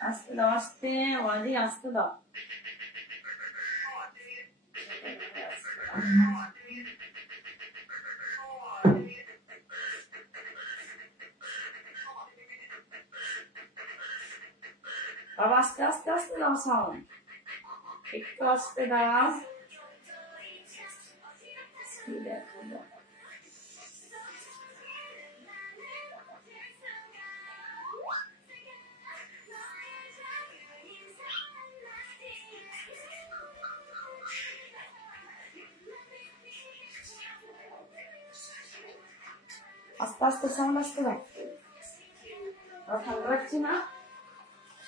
আস্তে দাও, আস্তে ওয়াদি, আস্তে দাও। বাবা আস্তে আস্তে আস্তে দাও সাউন্ড, একটু আস্তে দাও। দেখো দাও। আস্তে আস্তে সাউন্ড আসতে দাও। ঠান্ডা লাগছে না?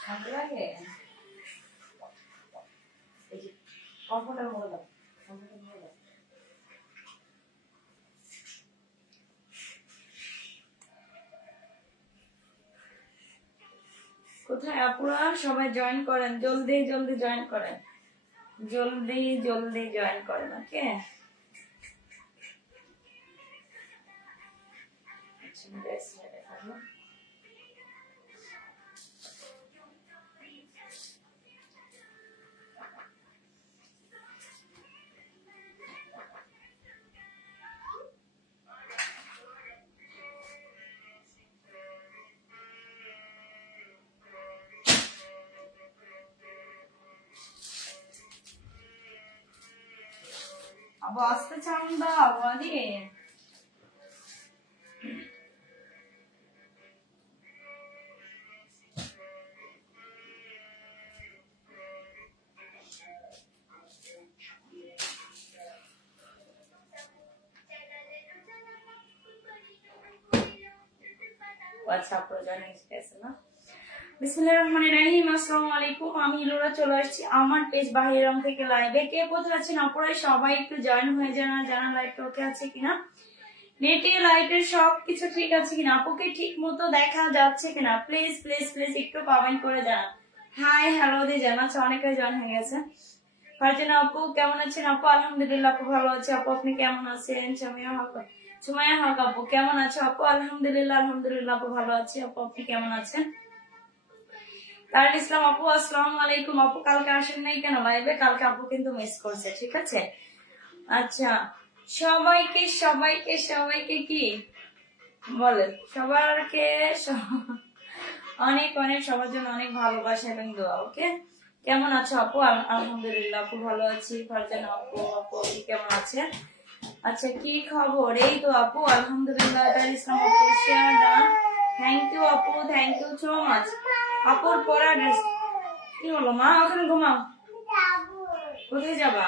ঠান্ডা লাগে? এই যে কমফোর্টেবল হয়ে দাও, কমফোর্টেবল হয়ে দাও। কোথায় আপুরা? সবাই জয়েন করেন, জলদি জলদি জয়েন করেন, জলদি জলদি জয়েন করেন। ওকে, अब आस्ते चांदा वाली WhatsApp पर जाने कैसे ना। বিসমিল্লাহিররহমানিররহিম। আসসালামু আলাইকুম, আমি ইলোরা চলে আসছি আমার পেজ বাহিরাম থেকে লাইভে। কে কোথায় আছেন আপনারা সবাই একটু জয়েন হয়ে যান, জানা লাইভটা ওকে আছে কিনা, নেটে লাইটের সবকিছু ঠিক আছে কিনা, আপুকে ঠিক মতো দেখা যাচ্ছে কিনা, প্লিজ প্লিজ প্লিজ একটু কমেন্ট করে জানান। হাই হ্যালো দিয়ে জানাচ্ছে, অনেকে জয়েন হয়ে গেছে। ফারজানা আপু কেমন আছেন? আপু আলহামদুলিল্লাহ আপু ভালো আছে। আপু আপনি কেমন আছেন? সুমাইয়া হক আপু কেমন আছো? আপু আলহামদুলিল্লাহ আলহামদুলিল্লাহ আপু ভালো আছি। আপু আপনি কেমন আছেন? তার ইসলাম আপু আসসালামু আলাইকুম। আপু কালকে আসেন নাই কেন লাইভে? কালকে আপু কিন্তু মিস করছে, ঠিক আছে। আচ্ছা, সবাইকে সবাইকে সবাইকে কি বলেন, সবারকে অনেক অনেক সবার জন্য অনেক ভালোবাসা এবং দোয়া। ওকে, কেমন আছো আপু? আলহামদুলিল্লাহ আপু ভালো আছি। ফারজানা আপু, আপু আপনি কেমন আছেন? আচ্ছা, কি খবর? এই তো আপু আলহামদুলিল্লাহ। তার ইসলাম আপু শেয়ার ডান, থ্যাংক ইউ আপু, থ্যাংক ইউ সো মাচ। আপুর পড়া ড্রেস কি হলো মা? ওখানে ঘুমাও। কোথায় যাবা?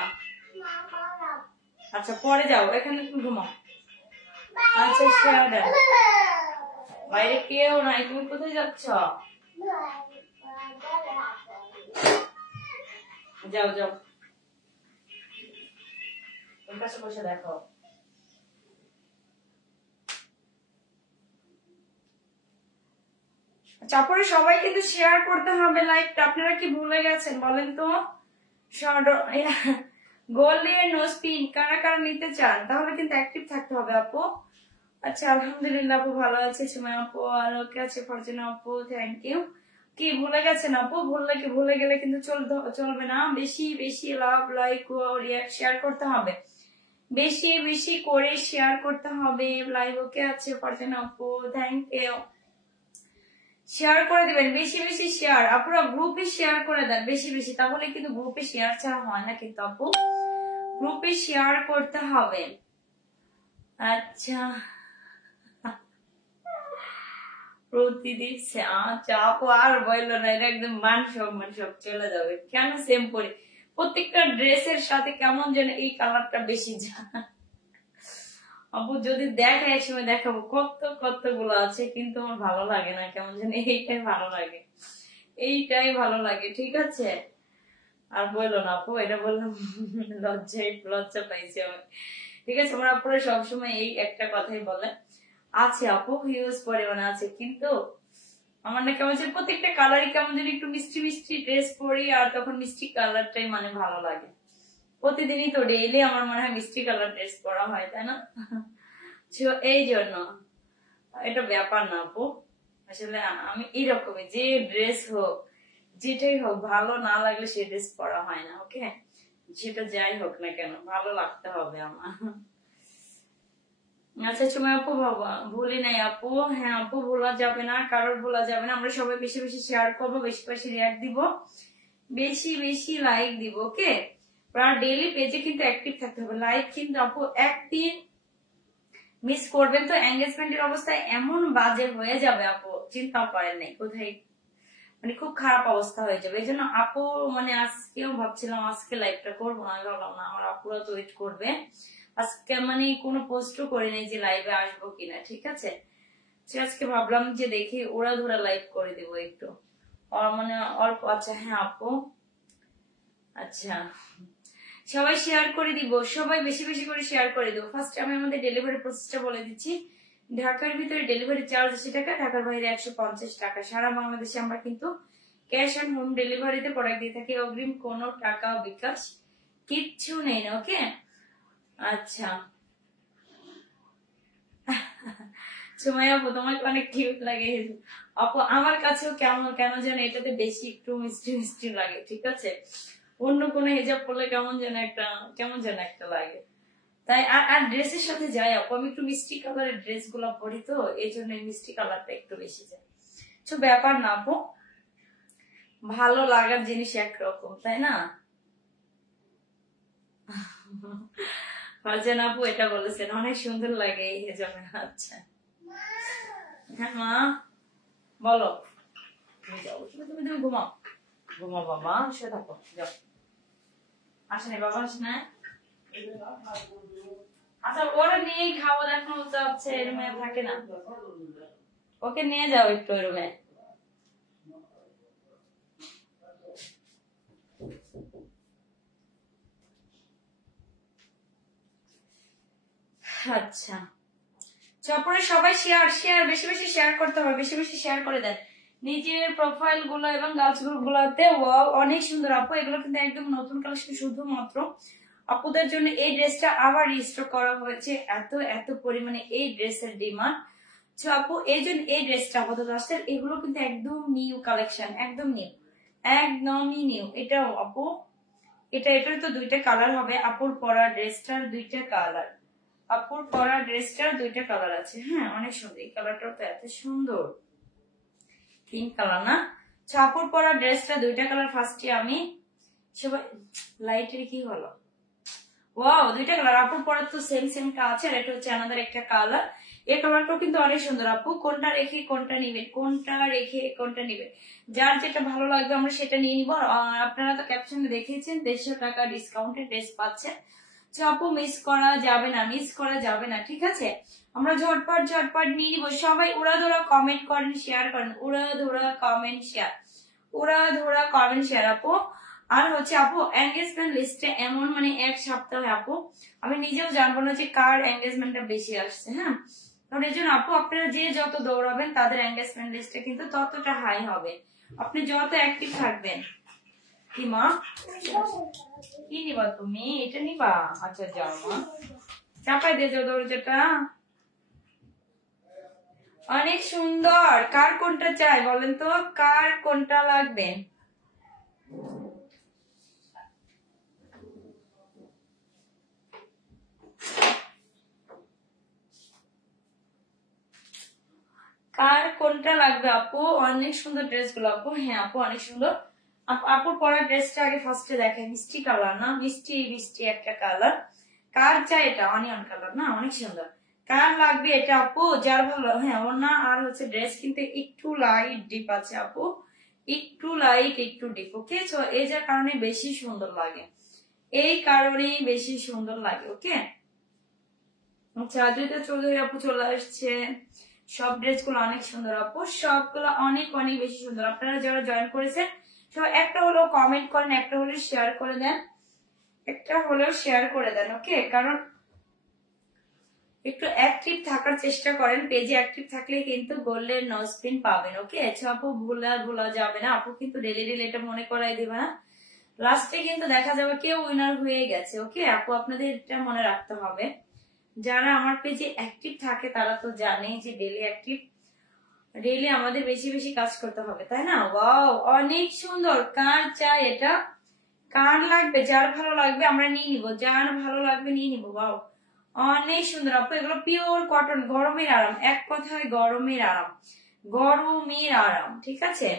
আচ্ছা পরে যাও, এখানে তুমি ঘুমাও। আচ্ছা শেয়ার ডান। বাইরে কেউ নাই, তুমি কোথায় যাচ্ছ? যাও যাও, তোর কাছে বসে দেখো। চাপড়ে সবাই কিন্তু শেয়ার করতে হবে লাইভটা। আপনারা কি ভুলে গেছেন বলেন তো? গোল্ডের নোজ পিন কারা কারা নিতে চান তাহলে কিন্তু অ্যাক্টিভ থাকতে হবে আপু। আচ্ছা আলহামদুলিল্লাহ আপু ভালো আছে। সময় আপু আর ওকে আছে। ফারজানা আপু থ্যাংক ইউ। কি ভুলে গেছেন আপু? ভুলে গেলে কিন্তু চলবে না। বেশি বেশি লাভ লাইক ও রিঅ্যাক্ট শেয়ার করতে হবে, বেশি বেশি করে শেয়ার করতে হবে লাইভ। ওকে আছে ফারজানা আপু থ্যাংক ইউ। শেয়ার করে দিবেন বেশি বেশি শেয়ার, আপুরা গ্রুপে শেয়ার করে দেন বেশি বেশি, তাহলে কিন্তু গ্রুপে শেয়ার ছাড়া হয় না কিন্তু আপু, গ্রুপে শেয়ার করতে হবে। আচ্ছা প্রতিদিন আচ্ছা আপু আর বললো না, এটা একদম মান সম্মান সব চলে যাবে। কেন সেম পরে প্রত্যেকটা ড্রেসের সাথে কেমন যেন এই কালারটা বেশি যায়। আপু যদি দেখা এক সময় দেখাবো, কতগুলো আছে, কিন্তু আমার ভালো লাগে না, কেমন যেন এইটাই ভালো লাগে, এইটাই ভালো লাগে, ঠিক আছে। আর বললো না আপু, এটা বললাম লজ্জা পাইছি আমি, ঠিক আছে। আমার আপুরা সবসময় এই একটা কথাই বলে, আছে আপু হিউজ পরিমাণে আছে, কিন্তু আমার না কেমন যেন প্রত্যেকটা কালারই কেমন যেন একটু মিষ্টি মিষ্টি ড্রেস পরি, আর তখন মিষ্টি কালারটাই মানে ভালো লাগে। প্রতিদিনই তো ডেইলি আমার মনে হয় মিষ্টি কালার ড্রেস পরা হয়, তাই না? এই জন্য এটা ব্যাপার না আপু, আসলে আমি এরকমই, যে ড্রেস হোক যেটাই হোক ভালো না লাগলে সে ড্রেস পরা হয় না। ওকে, সেটা যাই হোক না কেন ভালো লাগতে হবে আমার। আচ্ছা সুমাইয়া আপু, বাবা ভুলি নাই আপু। হ্যাঁ আপু, ভোলা যাবে না, কারোর ভোলা যাবে না। আমরা সবাই বেশি বেশি শেয়ার করবো, বেশি বেশি রিয়াক্ট দিব, বেশি বেশি লাইক দিব। ওকে, আর ডেইলি পেজে কিন্তু অ্যাক্টিভ থাকতে হবে। লাইক কিন্তু আপু একদিন মিস করবেন তো এঙ্গেজমেন্টের অবস্থায় এমন বাজে হয়ে যাবে আপু, চিন্তা করেন নাই কোথায়, মানে খুব খারাপ অবস্থা হয়ে যাবে। এই জন্য আপু মানে আজকেও ভাবছিলাম আজকে লাইভটা করবো না, ভাবলাম না আমার আপুরা তো ওয়েট করবে। আজকে মানে কোনো পোস্টও করিনি যে লাইভে আসবো কিনা, ঠিক আছে। আজকে ভাবলাম যে দেখি ওরা ধরা লাইভ করে দিব একটু, মানে অল্প। আচ্ছা হ্যাঁ আপু, আচ্ছা সবাই শেয়ার করে দিব, সবাই বেশি বেশি করে শেয়ার করে দিব। ফার্স্ট আমি আমাদের ডেলিভারি প্রসেসটা বলে দিচ্ছি। ঢাকার ভিতরে ডেলিভারি চার্জ 80 টাকা, ঢাকার বাইরে 150 টাকা। সারা বাংলাদেশে আমরা কিন্তু ক্যাশ অন হোম ডেলিভারিতে প্রোডাক্ট দিয়ে থাকি, অগ্রিম কোনো টাকা বিকাশ কিচ্ছু নেই না। ওকে, আচ্ছা সুমাইয়া আপু তোমাকে অনেক কিউট লাগে আপু, আমার কাছেও কেমন কেন যেন এটাতে বেশি একটু মিষ্টি মিষ্টি লাগে, ঠিক আছে। অন্য কোনো হিজাব পরলে কেমন যেন একটা লাগে, তাই। আর ড্রেসের সাথে যায় আপু, আমি একটু মিষ্টি কালারের ড্রেস গুলা পরি তো এই জন্য মিষ্টি কালারটা একটু বেশি যায়। তো ব্যাপার না আপু, ভালো লাগার জিনিস একরকম, তাই না। ফারজান আপু এটা বলেছেন, অনেক সুন্দর লাগে এই হিজাবে। আচ্ছা হ্যাঁ মা বলো, তুমি যাও, তুমি ঘুমাও, ঘুমাও বাবা, শুয়ে থাকো, যাও। আসেনি বাবা, আসে। আচ্ছা ওরা নিয়েই খাওয়া দেখানো যাচ্ছে, রুমে থাকে না, ওকে নিয়ে যাও একটু রুমে। আচ্ছা তারপরে সবাই শেয়ার বেশি বেশি শেয়ার করতে হবে, বেশি বেশি শেয়ার করে দেন নিজের প্রোফাইল গুলো এবং গার্লস গ্রুপ গুলোতে। ওয়াও অনেক সুন্দর আপু, এগুলো কিন্তু একদম নতুন কালেকশন, শুধুমাত্র আপুদের জন্য এই ড্রেসটা আবার রিস্টক করা হয়েছে। এত এত পরিমাণে এই ড্রেসের ডিমান্ড, আপু এই জন্য এই ড্রেসটা আপাতত আসছে। এগুলো কিন্তু একদম নিউ কালেকশন, একদম নিউ, একদমই নিউ। এটাও আপু, এটার তো দুইটা কালার হবে। আপুর পরা ড্রেসটার দুইটা কালার, আপুর পরা ড্রেসটার দুইটা কালার আছে। হ্যাঁ অনেক সুন্দর, এই কালারটাও তো এত সুন্দর, পিঙ্ক কালার না। আপুর পরা ড্রেসটা দুইটা কালার। ফার্স্টে আমি সবাই লাইটের কি হলো, ওয়াও দুইটা কালার। আপুর পরা তো সেম সেম আছে, আর এটা হচ্ছে আমাদের একটা কালার। এই কালারটাও কিন্তু অনেক সুন্দর আপু, কোনটা রেখে কোনটা নিবেন, কোনটা রেখে কোনটা নিবেন, যার যেটা ভালো লাগবে আমরা সেটা নিয়ে নিবো। আপনারা তো ক্যাপশনে দেখেছেন 150 টাকা ডিসকাউন্টে ড্রেস পাচ্ছেন। আপু মিস করা যাবে না, মিস করা যাবে না, ঠিক আছে। আমরা ঝটপট ঝটপট নিয়ে নিবো। সবাই উড়াধুরা কমেন্ট করেন, শেয়ার করেন, উড়াধুরা কমেন্ট শেয়ার, উড়াধুরা কমেন্ট শেয়ার আপু। আর হচ্ছে আপু এঙ্গেজমেন্ট লিস্টে এমন মানে এক সপ্তাহে আপু আমি নিজেও জানবো না যে কার এঙ্গেজমেন্টটা বেশি আসছে। হ্যাঁ, কারণ এই জন্য আপু আপনারা যে যত দৌড়াবেন তাদের এঙ্গেজমেন্ট লিস্টে কিন্তু ততটা হাই হবে, আপনি যত অ্যাক্টিভ থাকবেন। কি মা, কি নিবা তুমি, এটা নিবা? আচ্ছা যাও মা, চাপাই দিয়ে যাও দরজাটা। অনেক সুন্দর, কার কোনটা চাই বলেন তো, কার কোনটা লাগবে? কার কোনটা লাগবে আপু? অনেক সুন্দর ড্রেস গুলো আপু। হ্যাঁ আপু অনেক সুন্দর। আপুর পরা ড্রেসটা আগে ফার্স্টে দেখেন, মিষ্টি কালার না, মিষ্টি মিষ্টি একটা কালার। কার চাই? এটা অনিয়ন কালার না, অনেক সুন্দর। কার লাগবে এটা আপু? যার ভালো। হ্যাঁ ওনা আর হচ্ছে ড্রেস কিন্তু একটু লাইট ডিপ আছে আপু, একটু লাইট একটু ডিপ। ওকে, তো এই যার কারণে বেশি সুন্দর লাগে, এই কারণেই বেশি সুন্দর লাগে। ওকে, আচ্ছা অদ্রিতা চৌধুরী আপু চলে আসছে। সব ড্রেস গুলো অনেক সুন্দর আপু, সবগুলো অনেক অনেক বেশি সুন্দর। আপনারা যারা জয়েন করেছেন সবাই একটা হলেও কমেন্ট করেন, একটা হলেও শেয়ার করে দেন, একটা হলেও শেয়ার করে দেন। ওকে, কারণ একটু অ্যাক্টিভ থাকার চেষ্টা করেন, পেজে অ্যাক্টিভ থাকলে কিন্তু গোল্ডের নোজপিন পাবেন। ওকে, আচ্ছা আপু ভোলা যাবে না আপু, কিন্তু ডেলি ডেলি এটা মনে করাই দিবে না, লাস্টে কিন্তু দেখা যাবে কেউ উইনার হয়ে গেছে। ওকে আপু, আপনাদের এটা মনে রাখতে হবে। যারা আমার পেজে অ্যাক্টিভ থাকে তারা তো জানে যে ডেলি অ্যাক্টিভ ডেইলি আমাদের বেশি বেশি কাজ করতে হবে, তাই না? ওয়াও, অনেক সুন্দর। কার চাই এটা? কার লাগবে? যার ভালো লাগবে আমরা নিয়ে নিব, যার ভালো লাগবে নিয়ে নিব। ওয়াও, অনেক সুন্দর আপু। এগুলো পিওর কটন, গরমের আরাম, এক কথায় গরমের আরাম, গরমের আরাম। ঠিক আছে,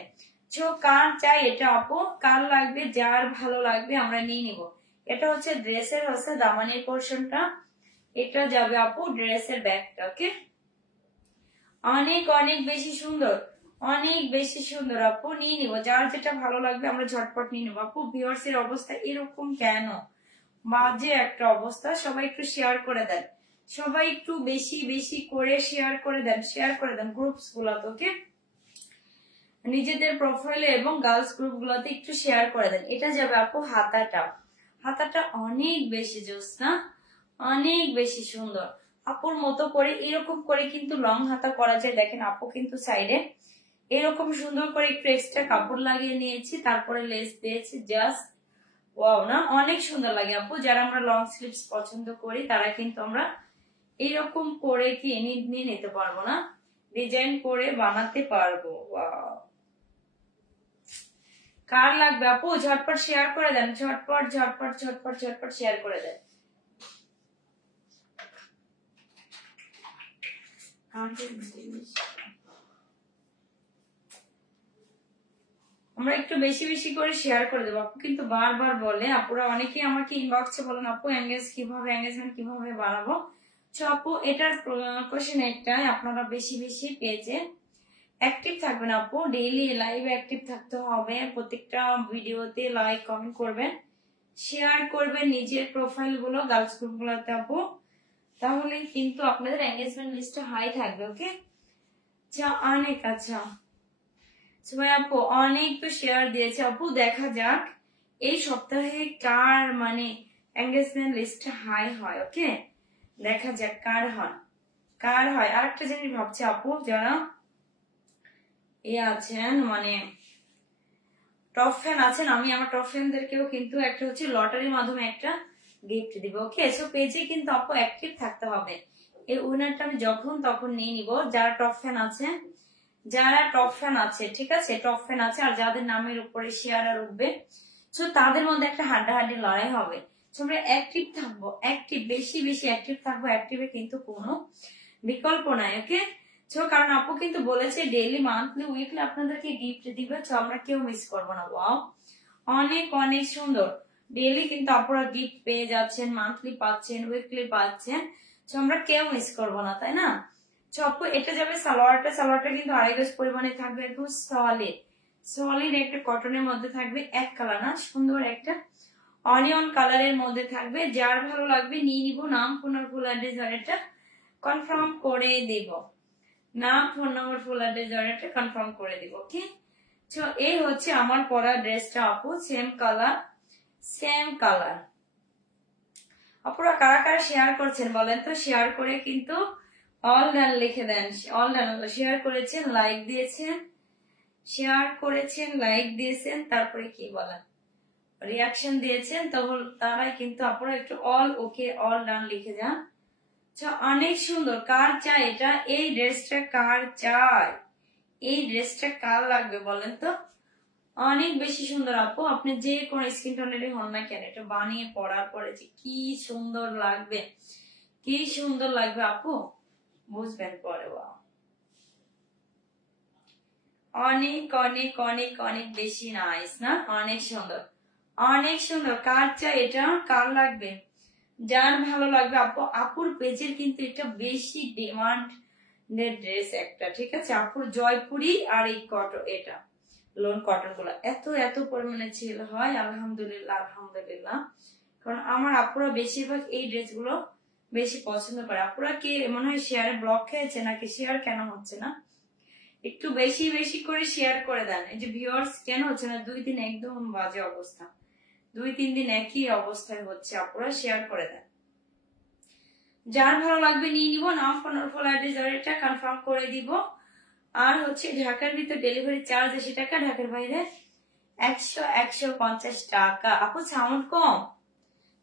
কার চাই এটা আপু? কার লাগবে? যার ভালো লাগবে আমরা নিয়ে নিব। এটা হচ্ছে ড্রেসের হচ্ছে দামানের পোর্শনটা, এটা যাবে আপু ড্রেসের ব্যাগটা। ওকে, অনেক অনেক বেশি সুন্দর, অনেক বেশি সুন্দর আপু। নিয়ে নিব, যার যেটা ভালো লাগবে আমরা ঝটপট নিয়ে নেবো আপু। ভিউয়ার্স এর অবস্থা এরকম কেন? বাজে একটা অবস্থা। সবাই একটু শেয়ার করে দেন, সবাই একটু বেশি বেশি করে শেয়ার করে দেন, শেয়ার করে দেন গ্রুপস গুলাতে। ওকে, নিজেদের প্রোফাইলে এবং গার্লস গ্রুপ গুলোতে একটু শেয়ার করে দেন। এটা যাবে আপু হাতাটা, হাতাটা অনেক বেশি জোস না, অনেক বেশি সুন্দর। আপুর মতো করে এরকম করে কিন্তু লং হাতা করা যায়। দেখেন আপু কিন্তু সাইডে এরকম সুন্দর করে একটু এক্সট্রা কাপড় লাগিয়ে নিয়েছি, তারপরে লেস দিয়েছি। জাস্ট ওয়াও না, অনেক সুন্দর লাগে আপু। যারা আমরা লং স্লিভস পছন্দ করি তারা কিন্তু আমরা এইরকম করে কি নিয়ে নিতে পারবো না, ডিজাইন করে বানাতে পারবো। ওয়াও, কার লাগবে আপু? ঝটপট শেয়ার করে দেন, ঝটপট ঝটপট ঝটপট ঝটপট শেয়ার করে দেন। আমরা একটু বেশি বেশি করে শেয়ার করে দেবো। আপু কিন্তু বারবার বলে, আপুরা অনেকেই আমাকে ইনবক্সে বলেন আপু এঙ্গেজমেন্ট কিভাবে বানাবো। তো আপু এটার কোশ্চেন একটাই, আপনারা বেশি বেশি পেজে অ্যাক্টিভ থাকবেন আপু, ডেইলি লাইভে অ্যাক্টিভ থাকতে হবে। প্রত্যেকটা ভিডিওতে লাইক কমেন্ট করবেন, শেয়ার করবেন নিজের প্রোফাইল গুলো গার্লস গ্রুপ গুলোতে আপু, তাহলে কিন্তু আপনাদের এঙ্গেজমেন্ট লিস্টটা হাই থাকবে। ওকে, আচ্ছা অনেক আচ্ছা সবাই আপু অনেক তো শেয়ার দিয়েছে আপু। দেখা যাক এই সপ্তাহে কার মানে এঙ্গেজমেন্ট লিস্ট হাই হয়। ওকে, দেখা যাক কার হয়, কার হয়। আরেকটা জিনিস ভাবছি আপু, যারা আছেন মানে টপ ফ্যান আছেন, আমি আমার টপ ফ্যানদেরকেও কিন্তু একটা হচ্ছে লটারির মাধ্যমে একটা গিফট দিব। ওকে, সো পেজে কিন্তু আপু অ্যাক্টিভ থাকতে হবে। এই উইনারটা আমি যখন তখন নিয়ে নিব। যারা টপ ফ্যান আছে, যারা টপ ফ্যান আছে, ঠিক আছে, টপ ফ্যান আছে আর যাদের নামের উপরে শেয়ার আর উঠবে, সো তাদের মধ্যে একটা হাড্ডাহাড্ডি লড়াই হবে। আমরা অ্যাক্টিভ থাকবো, অ্যাক্টিভ, বেশি বেশি অ্যাক্টিভ থাকবো। অ্যাক্টিভে কিন্তু কোনো বিকল্প নাই। ওকে, কারণ আপু কিন্তু বলেছে ডেইলি মান্থলি উইকলি আপনাদেরকে গিফট দিবে, তো আমরা কেউ মিস করবো না। ওয়াও, অনেক অনেক সুন্দর। ডেইলি কিন্তু আপনারা গিফট পেয়ে যাচ্ছেন, মান্থলি পাচ্ছেন, উইকলি পাচ্ছেন, তো আমরা কেউ মিস করবো না, তাই না? আপু এটা যাবে সালোয়ারটা, সালোয়ারটা কিন্তু 2.5 গজ পরিমাণে থাকবে, একদম সলিড সলিড একটা কটনের মধ্যে থাকবে। এক কালার না, সুন্দর একটা অনিয়ন কালারের মধ্যে থাকবে। যার ভালো লাগবে নিয়ে নিব। নাম, ফোন আর ফুল অ্যাড্রেস এটা কনফার্ম করে দেব, নাম, ফোন নম্বর, ফুল অ্যাড্রেস এটা কনফার্ম করে দিব। ওকে, তো এই হচ্ছে আমার পরা ড্রেসটা আপু, সেম কালার, সেম কালার। আপুরা কারা কারা শেয়ার করছেন বলেন তো? শেয়ার করে কিন্তু অল ডান লিখে দেন। অল ডান, শেয়ার করেছেন, লাইক দিয়েছেন, শেয়ার করেছেন, লাইক দিয়েছেন, তারপরে কি বলেন, রিয়াকশন দিয়েছেন, তাহলে তারাই কিন্তু আপনারা একটু অল ওকে, অল ডান লিখে যান। অনেক সুন্দর। কার চাই এটা? এই ড্রেসটা কার চাই? এই ড্রেসটা কার লাগবে বলেন তো? অনেক বেশি সুন্দর আপু। আপনি যে কোনো স্কিন টোনেরই হন না কেন, এটা বানিয়ে পরার পরে যে কি সুন্দর লাগবে, কি সুন্দর লাগবে আপু, বুঝবেন পরে। অনেক অনেক অনেক অনেক বেশি নাইস না? অনেক সুন্দর, অনেক সুন্দর। কার চাই এটা? কার লাগবে? যার ভালো লাগবে আপু। আপুর পেজের কিন্তু এটা বেশি ডিমান্ড ড্রেস একটা, ঠিক আছে আপুর। জয়পুরি আর এই কটন, এটা লোন কটন গুলো এত এত পরিমাণে সেল হয়, আলহামদুলিল্লাহ আলহামদুলিল্লাহ। কারণ আমার আপুরা বেশিরভাগ এই ড্রেস গুলো বেশি পছন্দ করে। আপুরা কি মনে হয় শেয়ারে ব্লক খেয়েছে নাকি? শেয়ার কেন হচ্ছে না? একটু বেশি বেশি করে শেয়ার করে দেন। এই যে ভিউয়ার্স কেন হচ্ছে না? 2 দিন একদম বাজে অবস্থা, 2-3 দিন একই অবস্থায় হচ্ছে। আপনারা শেয়ার করে দেন। যার ভালো লাগবে নিয়ে নিব। নাম, ফোন আর ফুল অ্যাড্রেস এটা কনফার্ম করে দিব। আর হচ্ছে ঢাকার ভিতর ডেলিভারি চার্জ 80 টাকা, ঢাকার বাইরে 100-150 টাকা। আপু সাউন্ড কম,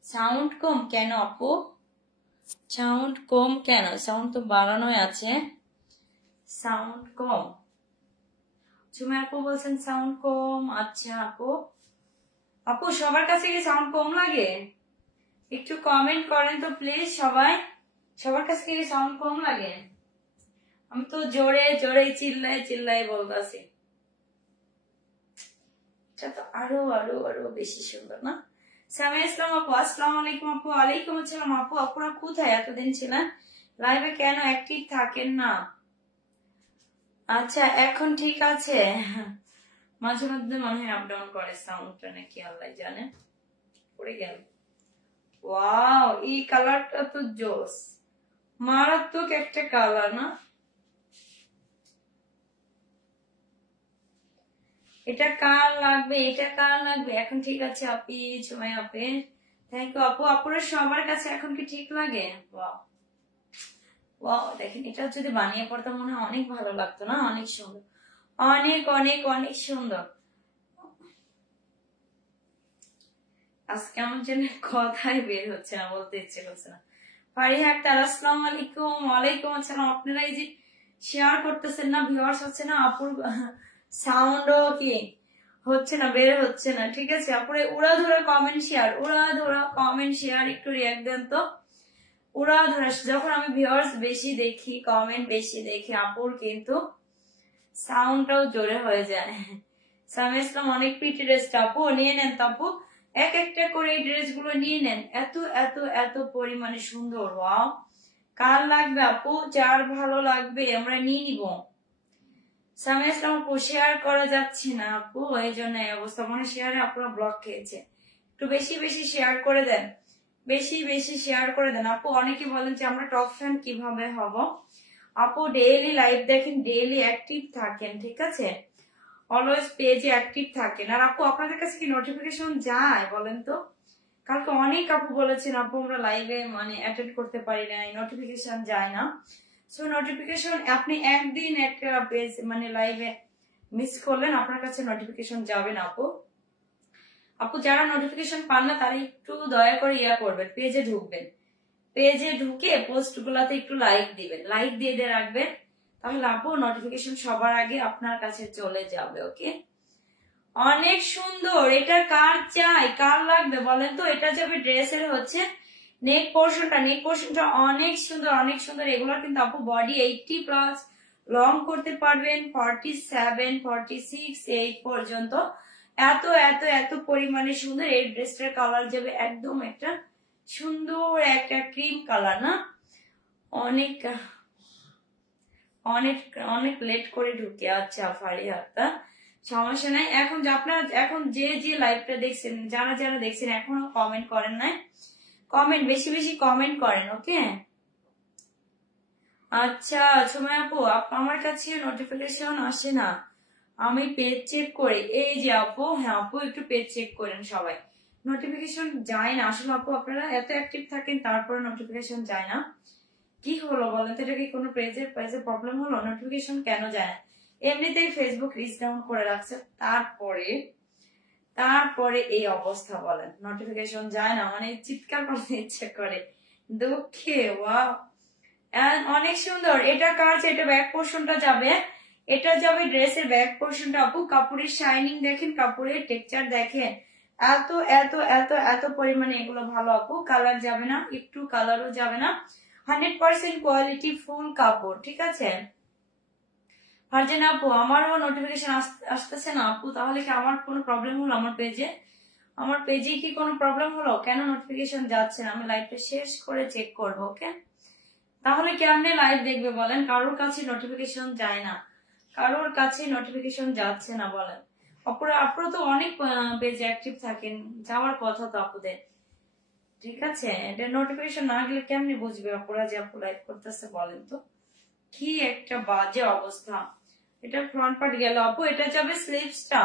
সাউন্ড কম কেন আপু? সাউন্ড কম কেন? সাউন্ড তো বাড়ানোই আছে, সাউন্ড কম, ঝুমা আপু বলছেন সাউন্ড কম। আচ্ছা আপু, আপু সবার কাছে কি সাউন্ড কম লাগে? একটু কমেন্ট করেন তো প্লিজ সবাই, সবার কাছে কি সাউন্ড কম লাগে? আমি তো জোরে জোরে চিল্লাই চিল্লাই বলতেছি, এটা তো আরো আরো আরো বেশি সুন্দর না? সামিয়া ইসলাম আপু আসসালামু আলাইকুম আপু। ওয়ালাইকুম আসসালাম আপু। আপনারা কোথায় এতদিন ছিলেন লাইভে, কেন অ্যাক্টিভ থাকেন না? আচ্ছা এখন ঠিক আছে, মাঝে মধ্যে মনে হয় আপ ডাউন করে সাউন্ডটা নাকি আল্লাহ জানে। পড়ে গেল। ওয়াও এই কালারটা তো জোস, মারাত্মক একটা কালার না? এটা কার লাগবে, এটা কার লাগবে? এখন ঠিক আছে আপি, সময় আপে থ্যাংক ইউ আপু। আপুরা সবার কাছে এখন কি ঠিক লাগে? ওয়াও ওয়াও, দেখেন এটা যদি বানিয়ে পড়তাম মনে হয় অনেক ভালো লাগতো না? অনেক সুন্দর, অনেক অনেক অনেক সুন্দর। আজকে আমার জন্য কথাই বের হচ্ছে না, বলতে ইচ্ছে করছে না। ফারিহা আক্তার আসসালামু আলাইকুম। ওয়ালাইকুম আসসালাম। আপনারা এই যে শেয়ার করতেছেন না, ভিউয়ার্স হচ্ছে না, আপুর সাউন্ডও কি হচ্ছে না, বের হচ্ছে না। ঠিক আছে আপুরে, উড়া ধরা কমেন্ট শেয়ার, উড়া ধরা কমেন্ট শেয়ার, একটু রিয়াক্ট দেন তো। উড়া ধরা, যখন আমি ভিউয়ার্স বেশি দেখি, কমেন্ট বেশি দেখি, আপুর কিন্তু সাউন্ডটাও জোরে হয়ে যায়। সামিয়া ইসলাম অনেক প্রিটি ড্রেস, আপু নিয়ে নেন তো আপু, এক একটা করে এই ড্রেস গুলো নিয়ে নেন, এত এত এত পরিমাণে সুন্দর। ওয়াও, কার লাগবে আপু? যার ভালো লাগবে আমরা নিয়ে নিব। সামিয়া ইসলাম আপু শেয়ার করা যাচ্ছে না আপু, এই জন্য এই অবস্থা, মানে শেয়ারে আপুরা ব্লক খেয়েছে। একটু বেশি বেশি শেয়ার করে দেন, বেশি বেশি শেয়ার করে দেন আপু। অনেকে বলেন যে আমরা টপ ফ্যান কিভাবে হব। আপু ডেইলি লাইভ দেখেন, ডেইলি অ্যাক্টিভ থাকেন, ঠিক আছে? অলওয়েজ পেজে অ্যাক্টিভ থাকেন। আর আপু আপনাদের কাছে কি নোটিফিকেশন যায় বলেন তো? কালকে অনেক আপু বলেছেন আপু আমরা লাইভে মানে অ্যাটেন্ড করতে পারি না, নোটিফিকেশন যায় না। সো নোটিফিকেশন আপনি একদিন একটা পেজ মানে লাইভে মিস করলেন, আপনার কাছে নোটিফিকেশন যাবে না আপু। আপু যারা নোটিফিকেশন পান না তারা একটু দয়া করে ইয়া করবেন, পেজে ঢুকবেন, পেজে ঢুকে পোস্ট গুলাতে একটু লাইক দিবেন, লাইক দিয়ে দিয়ে রাখবেন, তাহলে আপু নোটিফিকেশন সবার আগে আপনার কাছে চলে যাবে। ওকে, অনেক সুন্দর। এটা কার চাই, কার লাগবে বলেন তো? এটা যাবে ড্রেসের হচ্ছে নেক পোর্শনটা, নেক পোর্শনটা অনেক সুন্দর, অনেক সুন্দর। এগুলো কিন্তু আপু বডি 80+ লং করতে পারবেন, 47, 46, 8 পর্যন্ত। এত এত এত পরিমাণে সুন্দর। এই ড্রেসটার কালার যাবে একদম একটা সুন্দর একটা ক্রিম কালার না? অনেক অনেক অনেক লেট করে ঢুকে। আচ্ছা ফারিহাটা সমস্যা নাই। এখন আপনারা এখন যে যে লাইভটা দেখছেন, যারা যারা দেখছেন এখনো কমেন্ট করেন নাই, কমেন্ট বেশি বেশি কমেন্ট করেন। ওকে আচ্ছা সময় আপু, আমার কাছে নোটিফিকেশন আসে না, আমি পেজ চেক করি। এই যে আপু, হ্যাঁ আপু একটু পেজ চেক করেন সবাই, নোটিফিকেশন যায় না আসলে আপু। আপনারা এত অ্যাক্টিভ থাকেন তারপরে নোটিফিকেশন যায় না, কি হলো বলেন তো? এটা কি কোনো পেজের প্রবলেম হলো? নোটিফিকেশন কেন যায় না? এমনিতেই ফেসবুক রিচ ডাউন করে রাখছে, তারপরে তারপরে এই অবস্থা বলেন, নোটিফিকেশন যায় না, মানে চিৎকার করতে ইচ্ছে করে দুঃখে। ওয়াও অনেক সুন্দর। এটা কাজ, এটা ব্যাক পোর্শনটা যাবে, এটা যাবে ড্রেসের ব্যাক পোর্শনটা। আপু কাপড়ের শাইনিং দেখেন, কাপড়ের টেক্সচার দেখেন, এত এত এত এত পরিমাণে এগুলো ভালো আপু। কালার যাবে না, একটু কালারও যাবে না, 100% কোয়ালিটি ফুল কাপড়, ঠিক আছে? ফারজানা আপু আমারও নোটিফিকেশন আসতেছে না আপু, তাহলে কি আমার কোনো প্রবলেম হলো? আমার পেজে কি কোনো প্রবলেম হলো? কেন নোটিফিকেশন যাচ্ছে না? আমি লাইভটা শেষ করে চেক করবো। ওকে, তাহলে কেমনে লাইভ দেখবে বলেন? কারোর কাছে নোটিফিকেশন যায় না, কারোর কাছে নোটিফিকেশন যাচ্ছে না বলেন। আপনারা তো অনেক পেজে অ্যাক্টিভ থাকেন, যাওয়ার কথা তো আপুদের, ঠিক আছে? এটা নোটিফিকেশন না গেলে কেমনে বুঝবে আপুরা যে আপু লাইভ করতেছে বলেন তো? কি একটা বাজে অবস্থা। এটা ফ্রন্ট পার্ট গেল আপু, এটা যাবে স্লিভসটা,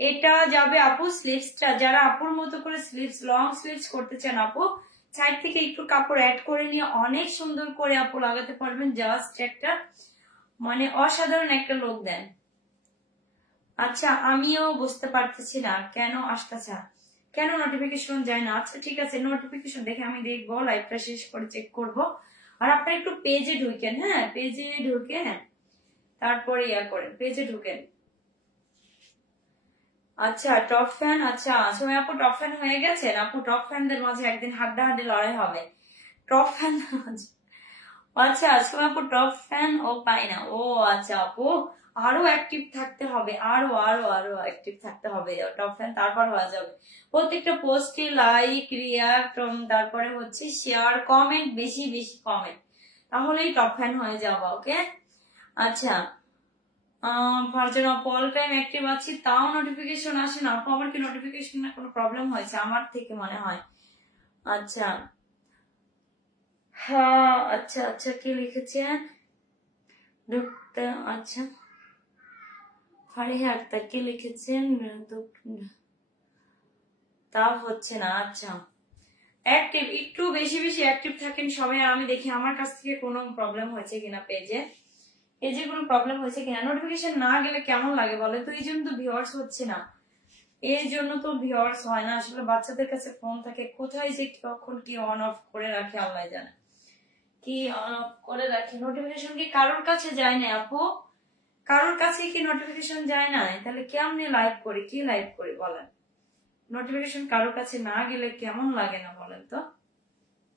এটা যাবে আপু স্লিভসটা। যারা আপুর মতো করে স্লিভস লং স্লিভস করতে চান আপু, সাইড থেকে একটু কাপড় অ্যাড করে নিয়ে অনেক সুন্দর করে আপু লাগাতে পারবেন, জাস্ট একটা মানে অসাধারণ একটা লুক দেন। আচ্ছা আমিও বুঝতে পারতেছি না কেন আসতেছে, কেন নোটিফিকেশন যায় না। আচ্ছা ঠিক আছে, নোটিফিকেশন দেখে আমি দেখবো, লাইভটা শেষ করে চেক করব। আর আপনারা একটু পেজে ঢুকেন, হ্যাঁ পেজে ঢুকে তারপরে ইয়া করেন, পেজে ঢুকেন। আচ্ছা টপ ফ্যান, আচ্ছা সময় আপু টপ ফ্যান হয়ে গেছেন। আপু টপ ফ্যানদের মাঝে একদিন হাড্ডাহাড্ডি লড়াই হবে টপ ফ্যান। আচ্ছা সময় আপু টপ ফ্যান ও পাই না। ও আচ্ছা আপু আরো অ্যাক্টিভ থাকতে হবে, আরো আরো আরো অ্যাক্টিভ থাকতে হবে টপ ফ্যান, তারপর হয়ে যাবে। প্রত্যেকটা পোস্টে লাইক, রিয়াক্ট, তারপরে হচ্ছে শেয়ার, কমেন্ট, বেশি বেশি কমেন্ট, তাহলেই টপ ফ্যান হয়ে যাবো। ওকে আচ্ছা ফারজানা অল টাইম অ্যাক্টিভ আছি তাও নোটিফিকেশন আসে না আপু। আমার কি নোটিফিকেশন না কোনো প্রবলেম হয়েছে আমার থেকে মনে হয়। আচ্ছা হ্যাঁ আচ্ছা আচ্ছা কি লিখেছেন ঢুকতে, আচ্ছা ফারিহা আক্তার কি লিখেছেন তা হচ্ছে না। আচ্ছা অ্যাক্টিভ একটু বেশি বেশি অ্যাক্টিভ থাকেন সবাই। আমি দেখি আমার কাছ থেকে কোনো প্রবলেম হয়েছে কিনা, পেজে কোনো প্রবলেম হয়েছে কিনা। নোটিফিকেশন না গেলে কেমন লাগে বলে তো, এই জন্য তো ভিউয়ার্স হচ্ছে না, এই জন্য তো ভিউয়ার্স হয় না। আসলে বাচ্চাদের কাছে ফোন থাকে, কোথায় যে কখন কি অন অফ করে রাখে আল্লাহ জানে, কি অন অফ করে রাখে। নোটিফিকেশন কি কারোর কাছে যায় না আপু? কারোর কাছে কি নোটিফিকেশন যায় না? তাহলে কেমনে লাইভ করি, কি লাইভ করি বলেন? নোটিফিকেশন কারোর কাছে না গেলে কেমন লাগে না বলেন তো?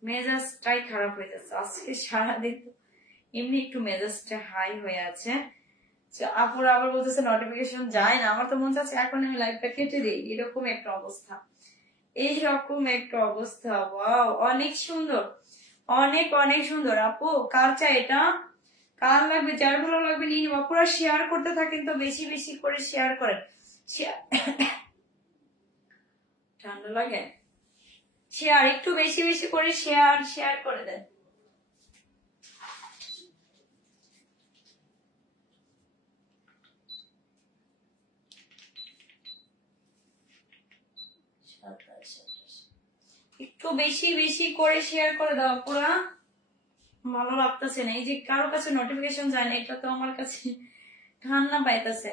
মেজাজটাই খারাপ হয়ে যাচ্ছে আজকে সারাদিন, তো এমনি একটু মেজাজটা হাই হয়ে আছে। আপুর আবার বলতেছে নোটিফিকেশন যায় না। আমার তো মন চাচ্ছে এখন আমি লাইভটা কেটে দিই, এরকম একটা অবস্থা, এইরকম একটা অবস্থা। ওয়াও অনেক সুন্দর, অনেক অনেক সুন্দর আপু। কার চাই এটা, কার লাগবে, যার ভালো লাগবে নিয়ে নিব। আপুরা শেয়ার করতে থাকেন তো, বেশি বেশি করে শেয়ার করেন। ঠান্ডা লাগে, শেয়ার একটু বেশি বেশি করে শেয়ার শেয়ার করে দেন। একটু বেশি বেশি করে শেয়ার করে দাও পুরা, ভালো লাগতেছে না। এই যে কারো কাছে নোটিফিকেশন যায় না, এটা তো আমার কাছে ঠান্ডা পাইতেছে।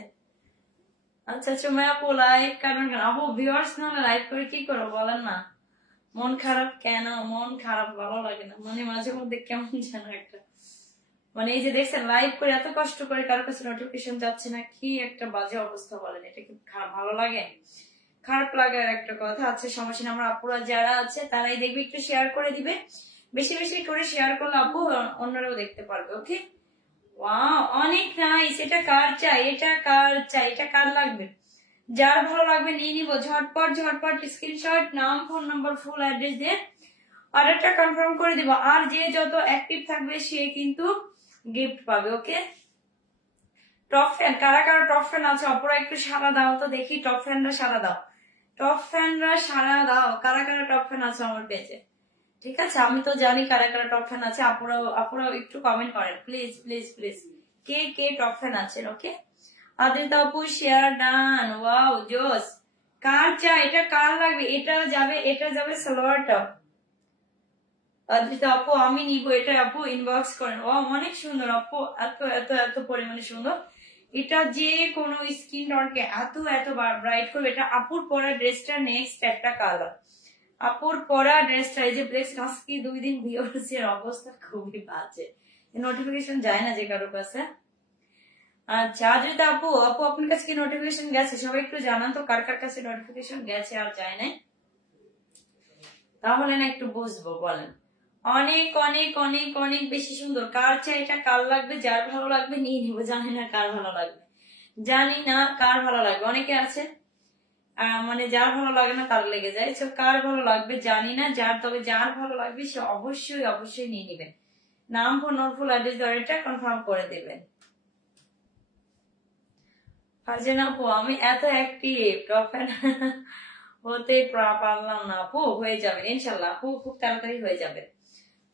আচ্ছা চুমাই আপু লাইভ কারণ আপু ভিউয়ার্স না লাইভ করে কি করো বলেন না? মন খারাপ কেন? মন খারাপ ভালো লাগে না, মানে মাঝে মধ্যে কেমন যেন একটা, মানে এই যে দেখছেন লাইভ করে এত কষ্ট করে কারো কাছে নোটিফিকেশন যাচ্ছে না, কি একটা বাজে অবস্থা বলেন। এটা কি ভালো লাগে? খারাপ লাগার একটা কথা আছে, সমস্যা না। আমার আপুরা যারা আছে তারাই দেখবে, একটু শেয়ার করে দিবে, বেশি বেশি করে শেয়ার করলে আপু অন্যরাও দেখতে পারবে। ওকে ওয়াও অনেক নাইস। এটা কার চাই, এটা কার চাই, এটা কার লাগবে, যার ভালো লাগবে নিয়ে নিবো। ঝটপট ঝটপট স্ক্রিনশট, নাম, ফোন নাম্বার, ফুল অ্যাড্রেস দিয়ে অর্ডারটা কনফার্ম করে দিব। আর যে যত অ্যাক্টিভ থাকবে সে কিন্তু গিফট পাবে। ওকে টপ ফ্যান, কারা কারা টপ ফ্যান আছে অপরা একটু সারা দাও তো দেখি। টপ ফ্যানরা সারা দাও, টপ ফ্যানরা সারা দাও, কারা কারা টপ ফ্যান আছে আমার পেজে। ঠিক আছে আমি তো জানি কারা কারা টপ ফ্যান আছে, আপুরাও একটু কমেন্ট করেন please please please, K K top fan আছেন। ওকে আদিত্য আপু শেয়ার ডান, ওয়াও জোস। কার চাই, এটা কার লাগবে, এটা যাবে সালোয়ার টপ। আদিত্য আপু আমি নিব এটা, আপু ইনবক্স করেন। ও অনেক সুন্দর আপু, এত এত এত পরিমাণে সুন্দর। এটা যে কোনো স্কিন টোনকে এত এত ব্রাইট করবে। এটা আপুর পরা ড্রেসটা নেক্সট একটা কালার, আপুর পরা ড্রেসটা এই যে ব্লেক্স আজকে 2 দিন ভিউয়ার্সের অবস্থা খুবই বাজে, নোটিফিকেশন যায় না যে কারো কাছে। আচ্ছা আদ্রিতা আপু, আপু আপনার কাছে কি নোটিফিকেশন গেছে? সবাই একটু জানান তো কার কার কাছে নোটিফিকেশন গেছে আর যায় নাই, তাহলে না একটু বুঝবো বলেন। অনেক অনেক অনেক অনেক বেশি সুন্দর। কার চাই, এটা কার লাগবে, যার ভালো লাগবে নিয়ে নিবো। জানি না কার ভালো লাগবে, জানি না কার ভালো লাগবে। অনেকে আছে মানে যার ভালো লাগে না তার লেগে যায়। কার ভালো লাগবে জানি না, তবে যার ভালো লাগবে সে অবশ্যই অবশ্যই নিয়ে নিবেন। নাম, ফোন, ফুল অ্যাড্রেস এটা কনফার্ম করে দেবেন। ফারজানা আপু আমি এত অ্যাক্টিভ টপ ফ্যান হতে পারলাম না আপু, হয়ে যাবে ইনশাল্লাহ আপু, খুব তাড়াতাড়ি হয়ে যাবে।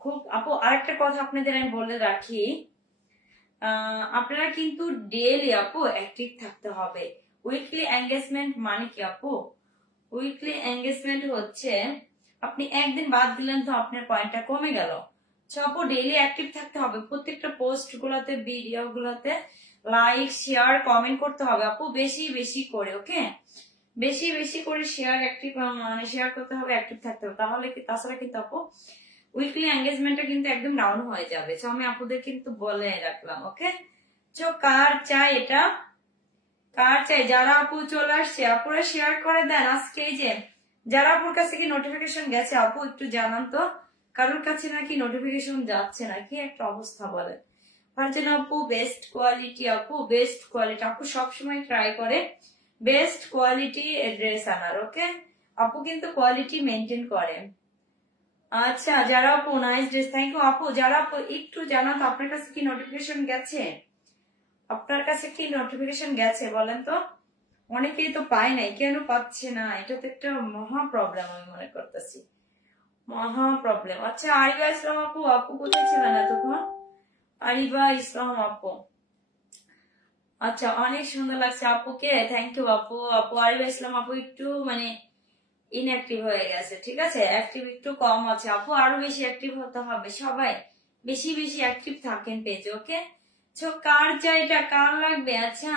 খুব আপু আরেকটা কথা আপনাদের আমি বলে রাখি, আপনারা কিন্তু ডেইলি আপু অ্যাক্টিভ থাকতে হবে। উইকলি এঙ্গেজমেন্ট মানে কি আপু? উইকলি এঙ্গেজমেন্ট হচ্ছে আপনি একদিন বাদ দিলেন তো আপনার পয়েন্টটা কমে গেল। আপু ডেইলি অ্যাক্টিভ থাকতে হবে, প্রত্যেকটা পোস্ট গুলাতে, ভিডিও গুলাতে লাইক, শেয়ার, কমেন্ট করতে হবে আপু বেশি বেশি করে। ওকে বেশি বেশি করে শেয়ার, অ্যাক্টিভ মানে শেয়ার করতে হবে, অ্যাক্টিভ থাকতে হবে, তাহলে কি তাছাড়া কিন্তু আপু উইকলি এঙ্গেজমেন্টটা কিন্তু একদম ডাউন হয়ে যাবে। আমি আপুদের কিন্তু বলে রাখলাম। ওকে কার চাই এটা, কার চাই? যারা আপু চলে আসছে আপুরা শেয়ার করে দেন আজকে। এই যে যারা আপুর কাছে কি নোটিফিকেশন গেছে আপু একটু জানান তো, কারোর কাছে নাকি নোটিফিকেশন যাচ্ছে না, কি একটা অবস্থা বলেন। ফারজানা আপু বেস্ট কোয়ালিটি, আপু বেস্ট কোয়ালিটি, আপু সবসময় ট্রাই করে বেস্ট কোয়ালিটি ড্রেস আনার। ওকে আপু কিন্তু কোয়ালিটি মেনটেন করে। আচ্ছা যারা আপু নাইস ড্রেস, থ্যাংক ইউ আপু। যারা আপু একটু জানান তো আপনার কাছে কি নোটিফিকেশন গেছে, আপনার কাছে কি নোটিফিকেশন গেছে বলেন তো। অনেকেই তো পায় নাই, কেন পাচ্ছে না? এটা তো একটা মহা প্রবলেম আমি মনে করতেছি, মহা প্রবলেম। আচ্ছা আরিবা ইসলাম আপু, আপু কোথায় ছিলেন এতক্ষণ? আরিবা ইসলাম আপু, আচ্ছা অনেক সুন্দর লাগছে আপুকে, থ্যাংক ইউ আপু। আপু আরিবা ইসলাম আপু একটু মানে ইনঅ্যাক্টিভ হয়ে গেছে, ঠিক আছে, অ্যাক্টিভ একটু কম আছে আপু, আরো বেশি অ্যাক্টিভ হতে হবে, সবাই বেশি বেশি অ্যাক্টিভ থাকেন পেজে। ওকে কার চাই এটা, কার লাগবে? আচ্ছা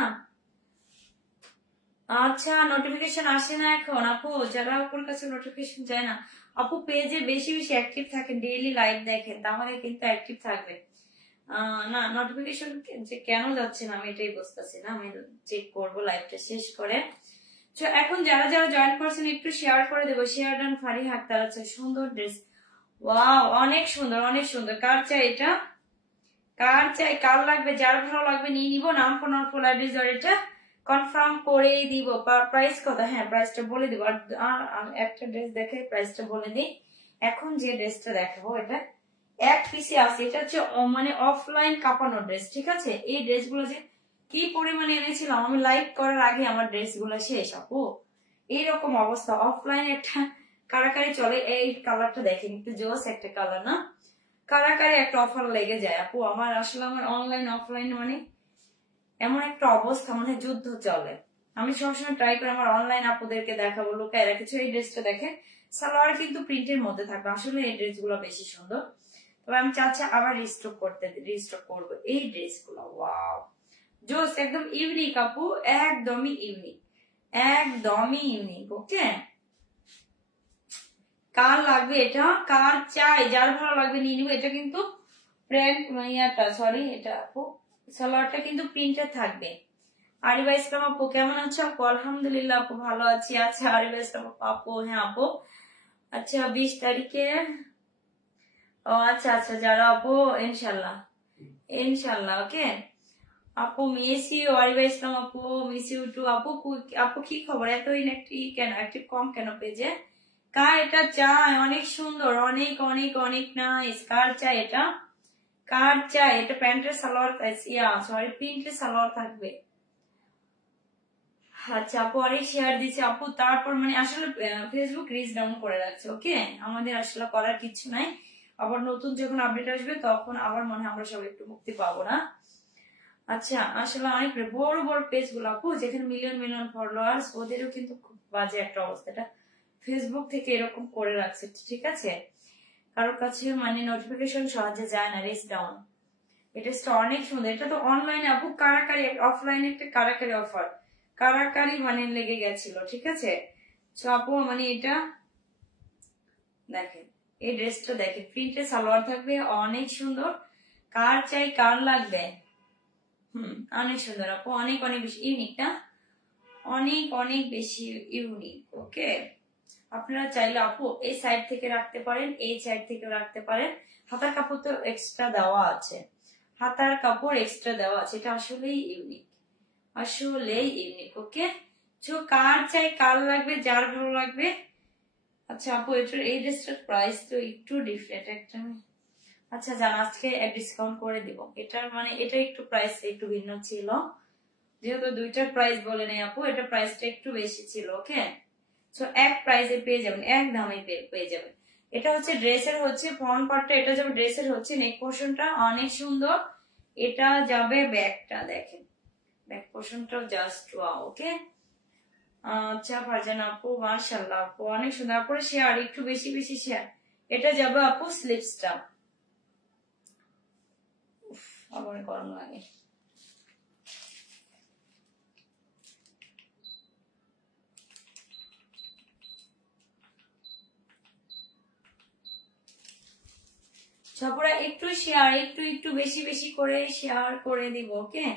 আচ্ছা নোটিফিকেশন আসে না এখন আপু, যারা আপুর কাছে নোটিফিকেশন যায় না আপু পেজে বেশি বেশি অ্যাক্টিভ থাকেন, ডেইলি লাইভ দেখেন, তাহলে কিন্তু অ্যাক্টিভ থাকবে। না নোটিফিকেশন যে কেন যাচ্ছে না আমি এটাই বুঝতেছি না, আমি চেক করবো লাইভটা শেষ করে। এখন যারা যারা জয়েন করছেন একটু শেয়ার করে দেবো। শেয়ার ডান ফারিহা আক্তার, আছে সুন্দর ড্রেস, ওয়াও অনেক সুন্দর অনেক সুন্দর। কার চাই এটা, কার চাই, কার লাগবে? যার ভালো লাগবে নিয়ে নিবো, নাম ফোন ফুল অ্যাড্রেস আর এটা কনফার্ম করে দিব। প্রাইস কত? হ্যাঁ প্রাইসটা বলে দিব। আর একটা ড্রেস দেখে প্রাইসটা বলে দিই। এখন যে ড্রেসটা দেখাবো এটা এক পিসে আছে, এটা হচ্ছে মানে অফলাইন কাঁপানো ড্রেস, ঠিক আছে। এই ড্রেসগুলো যে কি পরিমাণে এনেছিলাম আমি লাইভ করার আগে আমার ড্রেসগুলো শেষ আপু, এইরকম অবস্থা। অফলাইন একটা কারাকারি চলে, এই কালারটা দেখেন একটু জোস একটা কালার না, কারাকারি একটা অফার লেগে যায় আপু আমার। আসলে আমার অনলাইন অফলাইন মানে এমন একটা অবস্থা, মানে যুদ্ধ চলে। আমি সবসময় ট্রাই করি আমার অনলাইন আপুদেরকে দেখাবো লুকায় কিছু। এই ড্রেসটা দেখেন, সালোয়ার কিন্তু প্রিন্টের মধ্যে থাকবে, আসলে এই ড্রেসগুলো বেশি সুন্দর। তবে আমি চাচ্ছি আবার রিস্টক করবো এই ড্রেসগুলো। ওয়াও জোস, একদম ইউনিক আপু, একদমই ইউনিক, একদমই ইউনিক। ওকে কার লাগবে এটা, কার চাই, যার ভালো লাগবে নিয়ে নিবো। এটা কিন্তু প্রিন্ট ইয়াটা সরি এটা আপু সালোয়ারটা কিন্তু প্রিন্টের থাকবে। আরিবা ইসলাম আপু কেমন আছো আপু? আলহামদুলিল্লাহ আপু ভালো আছি। আচ্ছা আরিবা ইসলাম আপু, হ্যাঁ আপু আচ্ছা 20 তারিখে, ও আচ্ছা আচ্ছা যারা আপু ইনশাল্লাহ ইনশাল্লাহ। ওকে আপু মিস ইউ, আরিবা ইসলাম আপু মিস ইউ টু। আপু আপু কি খবর, এত ইনঅ্যাক্টিভ কেন, অ্যাক্টিভ কম কেন পেজে? কার এটা চাই? অনেক সুন্দর, অনেক অনেক অনেক নাইস। কার চাই এটা, কার চাই? এটা প্যান্টের সালোয়ার, ইয়া সরি প্রিন্টের সালোয়ার থাকবে। আচ্ছা আপু অনেক শেয়ার দিচ্ছে আপু, তারপর মানে আসলে ফেসবুক রিচ ডাউন করে রাখছে। ওকে আমাদের আসলে করার কিছু নাই, আবার নতুন যখন আপডেট আসবে তখন আবার মনে হয় আমরা সবাই একটু মুক্তি পাবো না। আচ্ছা আসলে অনেক বড় বড় পেজ গুলো আপু যেখানে মিলিয়ন মিলিয়ন ফলোয়ার্স, ওদেরও কিন্তু খুব বাজে একটা অবস্থা, এটা ফেসবুক থেকে এরকম করে রাখছে, ঠিক আছে। কারোর কাছে মানে নোটিফিকেশন সহজে যায় না, রিচ ডাউন। এটা অনেক সুন্দর, এটা তো অনলাইনে আপু কারাকারি, অফলাইনে একটা কারাকারি অফার, কারাকারি মানে লেগে গেছিল, ঠিক আছে। আপু মানে এটা দেখেন, এই ড্রেসটা দেখেন প্রিন্টের সালোয়ার থাকবে, অনেক সুন্দর। কার চাই, কার লাগবে? অনেক সুন্দর আপু, অনেক অনেক বেশি ইউনিক না, অনেক অনেক বেশি ইউনিক। ওকে আপনারা চাইলে আপু এই সাইড থেকে রাখতে পারেন, এই সাইড থেকে রাখতে পারেন। হাতার কাপড় তো এক্সট্রা দেওয়া আছে, হাতার কাপড় এক্সট্রা দেওয়া আছে, এটা আসলেই ইউনিক, আসলেই ইউনিক। ওকে কার চাই, কার লাগবে, যার ভালো লাগবে। আচ্ছা আপু এটার এই ড্রেসটার প্রাইস তো একটু ডিফারেন্ট একটা, আচ্ছা জান আজকে ডিসকাউন্ট করে দিব। এটার মানে এটা একটু প্রাইস একটু ভিন্ন ছিল, যেহেতু দুইটার প্রাইস বলে নেই আপু, এটা প্রাইসটা একটু বেশি ছিল। ওকে এক প্রাইসে পেয়ে যাবেন, এক দামে পেয়ে যাবেন। এটা হচ্ছে ড্রেসের হচ্ছে ফ্রন্ট পার্টটা, এটা যাবে ড্রেসের হচ্ছে নেক পোর্শনটা, অনেক সুন্দর। এটা যাবে ব্যাকটা, দেখেন ব্যাক পোর্শনটাও জাস্ট ওয়াও। ওকে আচ্ছা ফারজানা আপু মাশাআল্লাহ আপু অনেক সুন্দর। তারপরে শেয়ার একটু বেশি বেশি শেয়ার। এটা যাবে আপু স্লিপসটা, আমার গরম লাগে। সবরা একটু শেয়ার, একটু একটু বেশি বেশি করে শেয়ার করে দিব। ওকে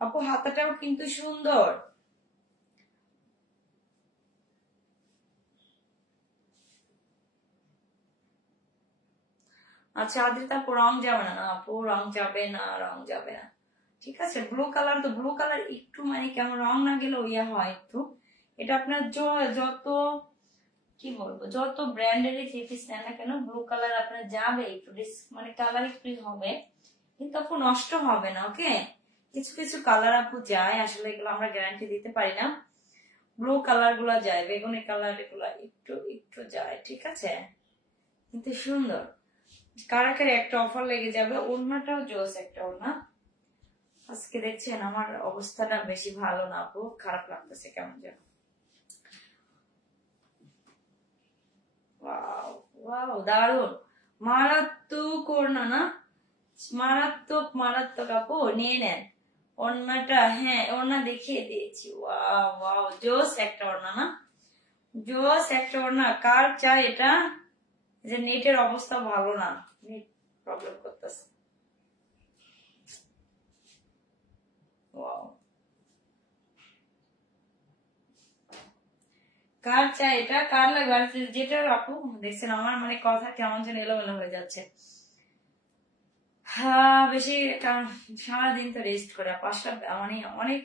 আপু হাতাটাও কিন্তু সুন্দর। আচ্ছা আদ্রিতা আপু রং যাবে না? না আপু রং যাবে না, রং যাবে না। ঠিক আছে, ব্লু কালার তো, ব্লু কালার একটু মানে কেমন রং না গেলেও ইয়ে হয় একটু। এটা আপনার যত কি বলবো, যত ব্র্যান্ডের থ্রি পিস নেন না কেন, ব্লু কালার আপনার যাবে একটু, মানে কালার একটু হবে, কিন্তু আপু নষ্ট হবে না। ওকে, কিছু কিছু কালার আপু যায়, আসলে এগুলো আমরা গ্যারান্টি দিতে পারি না। ব্লু কালার গুলা যায়, বেগুনি কালার এগুলা একটু একটু যায়, ঠিক আছে, কিন্তু সুন্দর। কারাকারি একটা অফার লেগে যাবে। ওড়নাটাও জোস একটা ওড়না। আজকে দেখছেন আমার অবস্থাটা বেশি ভালো না আপু, খারাপ লাগতেছে কেমন যেন। ওয়াও ওয়াও, দারুন, মারাত্মক ওড়না না, মারাত্মক মারাত্মক আপু, নিয়ে নেন ওড়নাটা। হ্যাঁ ওড়না দেখিয়ে দিয়েছি। ওয়াও ওয়াও, জোস একটা ওড়না না, জোস একটা ওড়না। কার চাই এটা? যে নেটের অবস্থা ভালো না, নেট প্রবলেম করতেছে। ওয়াও, কার চাই এটা? কার লাগবে? যেটা আপু দেখছেন আমার মানে কথা কেমন যেন এলোমেলো হয়ে যাচ্ছে। হ্যাঁ বেশি, কারণ সারাদিন তো রেস্ট করে, 5টা মানে অনেক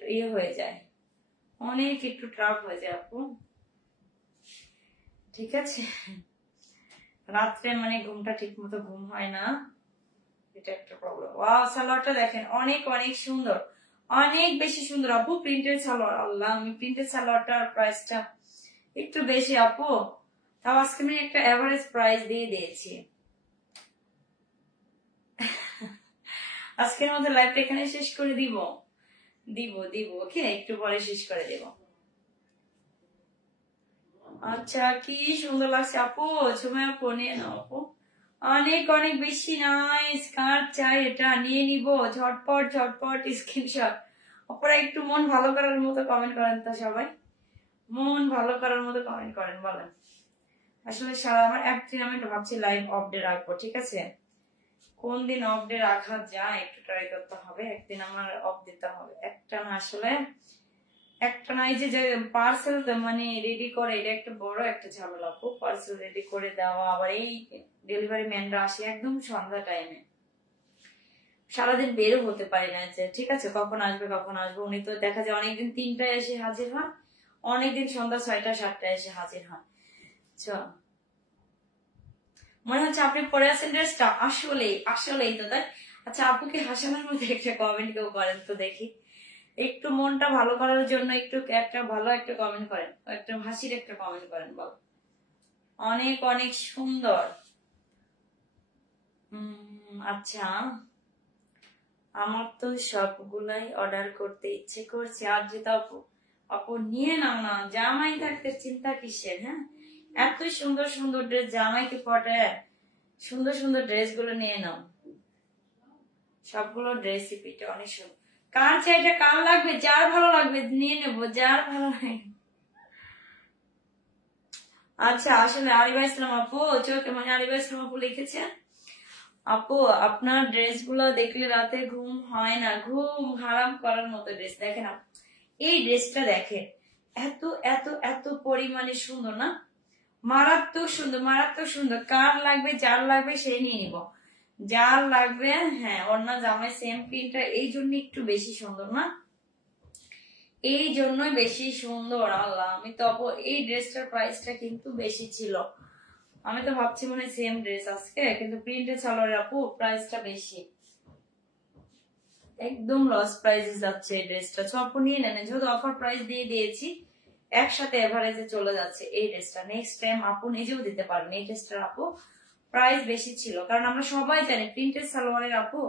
ইয়ে হয়ে যায়, অনেক একটু ট্রাফ হয়ে যায় আপু। ঠিক আছে, রাত্রে মানে ঘুমটা ঠিক মতো ঘুম হয় না, এটা একটা প্রবলেম। ওয়াও, সালোয়ারটা দেখেন অনেক অনেক সুন্দর, অনেক বেশি সুন্দর আপু, প্রিন্টেড সালোয়ার। আল্লাহ, আমি প্রিন্টেড সালোয়ারটার প্রাইসটা একটু বেশি আপু, তাও আজকে আমি একটা এভারেজ প্রাইস দিয়ে দিয়েছি। আজকের মধ্যে লাইভটা এখানে শেষ করে দিব দিব দিব ওকে, একটু পরে শেষ করে দেব। আচ্ছা, কি সুন্দর লাগছে আপু, সময় আপু নিয়ে নাও আপু, অনেক অনেক বেশি নাইস। কার চাই এটা? নিয়ে নিব ঝটপট ঝটপট স্ক্রিনশট। অপরা একটু মন ভালো করার মতো কমেন্ট করেন তো সবাই, মন ভালো করার মতো কমেন্ট করেন, বলেন। আসলে সারা আমার একদিন আমি ভাবছি লাইভ অফ ডে রাখবো, ঠিক আছে, কোন দিন অফ ডে রাখা যায় একটু ট্রাই করতে হবে, একদিন আমার অফ দিতে হবে। একটা না আসলে একটা না, এই যে পার্সেল মানে রেডি করে, এটা একটা বড় একটা ঝামেলা আপু, পার্সেল রেডি করে দেওয়া, আবার এই ডেলিভারি ম্যানরা আসে একদম সন্ধ্যা টাইমে, সারাদিন বেরো হতে পারি না যে ঠিক আছে কখন আসবে কখন আসবে। উনি তো দেখা যায় অনেকদিন 3টায় এসে হাজির হন, অনেকদিন সন্ধ্যা 6টা 7টায় এসে হাজির হন। মনে হচ্ছে আপনি পরে আছেন ড্রেসটা, আসলেই আসলেই তো তাই। আচ্ছা, আপুকে হাসানোর মধ্যে একটা কমেন্ট কেউ করেন তো দেখি, একটু মনটা ভালো করার জন্য একটু একটা ভালো একটা কমেন্ট করেন, একটা হাসির একটা কমেন্ট করেন, বল। অনেক অনেক সুন্দর। আচ্ছা, আমার তো সবগুলাই অর্ডার করতে ইচ্ছে করছে। আর যেটা আপু, আপু নিয়ে নাও না, জামাই থাকতে চিন্তা কিসের? হ্যাঁ, এত সুন্দর সুন্দর ড্রেস জামাইকে পটায়, সুন্দর সুন্দর ড্রেস গুলো নিয়ে নাও, সবগুলো ড্রেসই পিটে অনেক সুন্দর। কার চাইটা কার লাগবে, যার ভালো লাগবে নিয়ে নেবো, যার ভালো লাগে। আচ্ছা, আসলে আরিবা ইসলাম আপু, চোখে মানে আরিবা ইসলাম আপু লিখেছেন, আপু আপনার ড্রেস গুলো দেখলে রাতে ঘুম হয় না, ঘুম হারাম করার মতো ড্রেস। দেখেন এই ড্রেসটা দেখেন, এত এত এত পরিমাণে সুন্দর না, মারাত্মক সুন্দর মারাত্মক সুন্দর। কার লাগবে, যার লাগবে সেই নিয়ে নিব, যার লাগবে। হ্যাঁ, ওড়না জামাই সেম প্রিন্টটা, এই জন্য একটু বেশি সুন্দর না, এই জন্যই বেশি সুন্দর। আল্লাহ, আমি তো আপু এই ড্রেসটার প্রাইসটা কিন্তু বেশি ছিল, আমি তো ভাবছি মনে হয় সেম ড্রেস আজকে, কিন্তু প্রিন্টেড সালোয়ারের আপু প্রাইসটা বেশি, একদম লস প্রাইসে যাচ্ছে এই ড্রেসটা। তো আপু নিয়ে নেন, যেহেতু অফার প্রাইস দিয়ে দিয়েছি, একসাথে এভারেজে চলে যাচ্ছে এই ড্রেসটা। নেক্সট টাইম আপু নিজেও দিতে পারবেন, এই ড্রেসটার আপু প্রাইস বেশি ছিল, কারণ আমরা সবাই জানি প্রিন্টেড সালোয়ারের আপু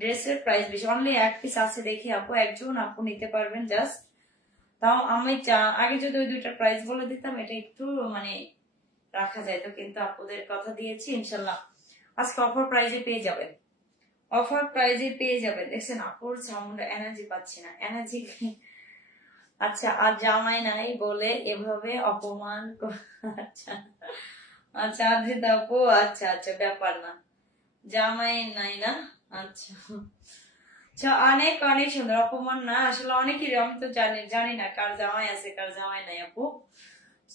ড্রেসের প্রাইস বেশি। অনলি এক পিস আছে দেখি আপু, একজন আপু নিতে পারবেন জাস্ট। তাও আমি আগে যদি ওই দুইটার প্রাইস বলে দিতাম, এটা একটু মানে রাখা যায় তো, কিন্তু আপুদের কথা দিয়েছি, ইনশাল্লাহ আজকে অফার প্রাইজে পেয়ে যাবেন, অফার প্রাইজে পেয়ে যাবেন। দেখছেন আপুর সাউন্ড, এনার্জি পাচ্ছি না, এনার্জি। আচ্ছা, আর জামাই নাই বলে এভাবে অপমান আচ্ছা আচ্ছা আদ্রিত আপু, আচ্ছা আচ্ছা ব্যাপার না, জামাই নাই না, আচ্ছা অনেক অনেক সুন্দর অপমান না, আসলে অনেকেরই, আমি তো জানি না কার জামাই আছে কার জামাই নাই আপু।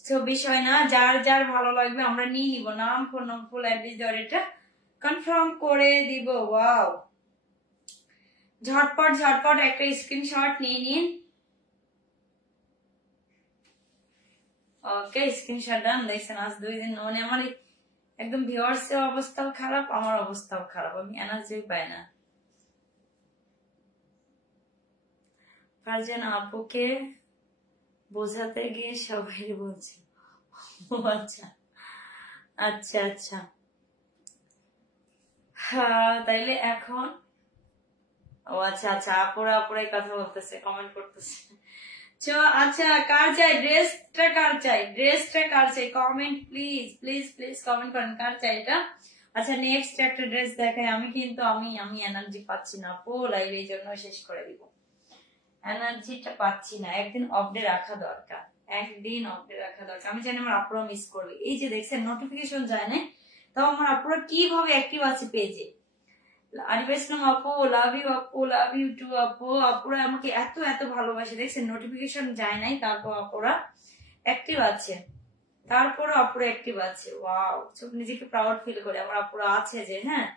তো বিষয় না, যার যার ভালো লাগবে আমরা নিয়ে নিব, নাম ফোন নাম ফুল অ্যাড্রেস দেওয়ার এটা কনফার্ম করে দিব। ওয়াও, ঝটপট ঝটপট একটা স্ক্রিনশট নিয়ে নিন। ওকে, স্ক্রিনশট ডান। দেখছেন আজ 2 দিন মানে আমার একদম ভিউয়ার্স এর অবস্থাও খারাপ, আমার অবস্থাও খারাপ, আমি এনার্জি পাই না। ফারজানা আপুকে বোঝাতে গিয়ে সবাই বলছে। ও আচ্ছা আচ্ছা আচ্ছা, হ্যাঁ তাইলে এখন, ও আচ্ছা আচ্ছা, আপুরা আপুরাই কথা বলতেছে, কমেন্ট করতেছে। আচ্ছা, কার চাই ড্রেসটা, কার চাই ড্রেসটা, কার চাই comment please please please comment করেন কার চাই এটা। আচ্ছা নেক্সট একটা ড্রেস দেখাই। আমি কিন্তু আমি এনার্জি পাচ্ছি না আপু, লাইভ এই জন্য শেষ করে দিব, এনার্জিটা পাচ্ছি না। একদিন অফ ডে রাখা দরকার, একদিন অফ ডে রাখা দরকার। আমি জানি আমার আপুরা মিস করবে। এই যে দেখছেন নোটিফিকেশন যায় না, তাও আমার আপুরা কিভাবে অ্যাক্টিভ আছে পেজে। আরিফা ইসলাম আপু লাভ ইউ, আপু লাভ ইউ টু আপু। আপুরা আমাকে এত এত ভালোবাসে, দেখছেন নোটিফিকেশন যায় নাই, তারপর আপুরা অ্যাক্টিভ আছে, তারপরে আপুরা অ্যাক্টিভ আছে। ওয়াও, সব নিজেকে প্রাউড ফিল করে আমার আপুরা আছে যে। হ্যাঁ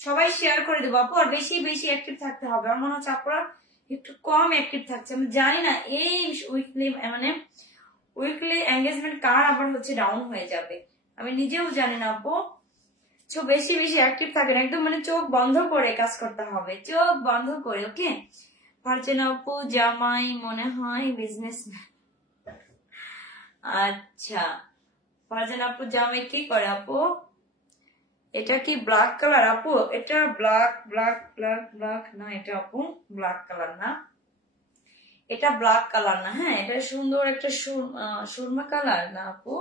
সবাই শেয়ার করে দেবো আপু, আর বেশি বেশি অ্যাক্টিভ থাকতে হবে। আমার মনে হচ্ছে আপুরা একটু কম অ্যাক্টিভ থাকছে। আমি জানি না এই উইকলি এঙ্গেজমেন্ট কার আবার হচ্ছে ডাউন হয়ে যাবে, আমি নিজেও জানি না আপু। বেশি বেশি অ্যাক্টিভ থাকেন, একদম মানে চোখ বন্ধ করে কাজ করতে হবে, চোখ বন্ধ করে। ওকে, ফারজানা আপু জামাই মনে হয় বিজনেসম্যান। আচ্ছা, ফারজানা আপু জামাই কি করে আপু? এটা কি ব্ল্যাক কালার আপু? এটা ব্ল্যাক ব্ল্যাক ব্ল্যাক ব্ল্যাক না, এটা আপু ব্ল্যাক কালার না, এটা ব্ল্যাক কালার না। হ্যাঁ এটা সুন্দর একটা সুরমা কালার না আপু,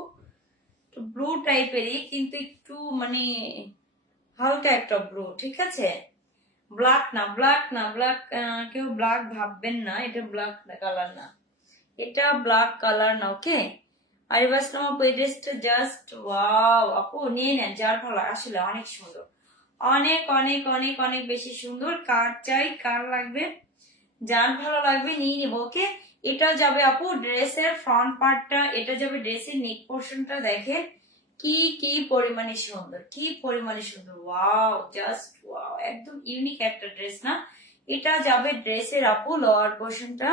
ব্লু টাইপেরই, কিন্তু একটু মানে হালকা একটা ব্লু, ঠিক আছে? ব্ল্যাক না, ব্ল্যাক না, ব্ল্যাক কেউ ব্ল্যাক ভাববেন না, এটা ব্ল্যাক কালার না, এটা ব্ল্যাক কালার না। ওকে, আরিফা ইসলাম আপু এই ড্রেসটা জাস্ট ওয়াও আপু, নিয়ে নেন যার ভালো, আসলে অনেক সুন্দর, অনেক অনেক অনেক অনেক বেশি সুন্দর। কার চাই, কার লাগবে, যার ভালো লাগবে নিয়ে নিব। ওকে, এটা যাবে আপু ড্রেসের ফ্রন্ট পার্টটা, এটা যাবে ড্রেসের নেক পোর্শনটা। দেখে কি কি পরিমাণে সুন্দর, কি পরিমাণে সুন্দর, ওয়াও জাস্ট ওয়াও, একদম ইউনিক একটা ড্রেস না? এটা যাবে ড্রেসের আপু লোয়ার পোর্শনটা,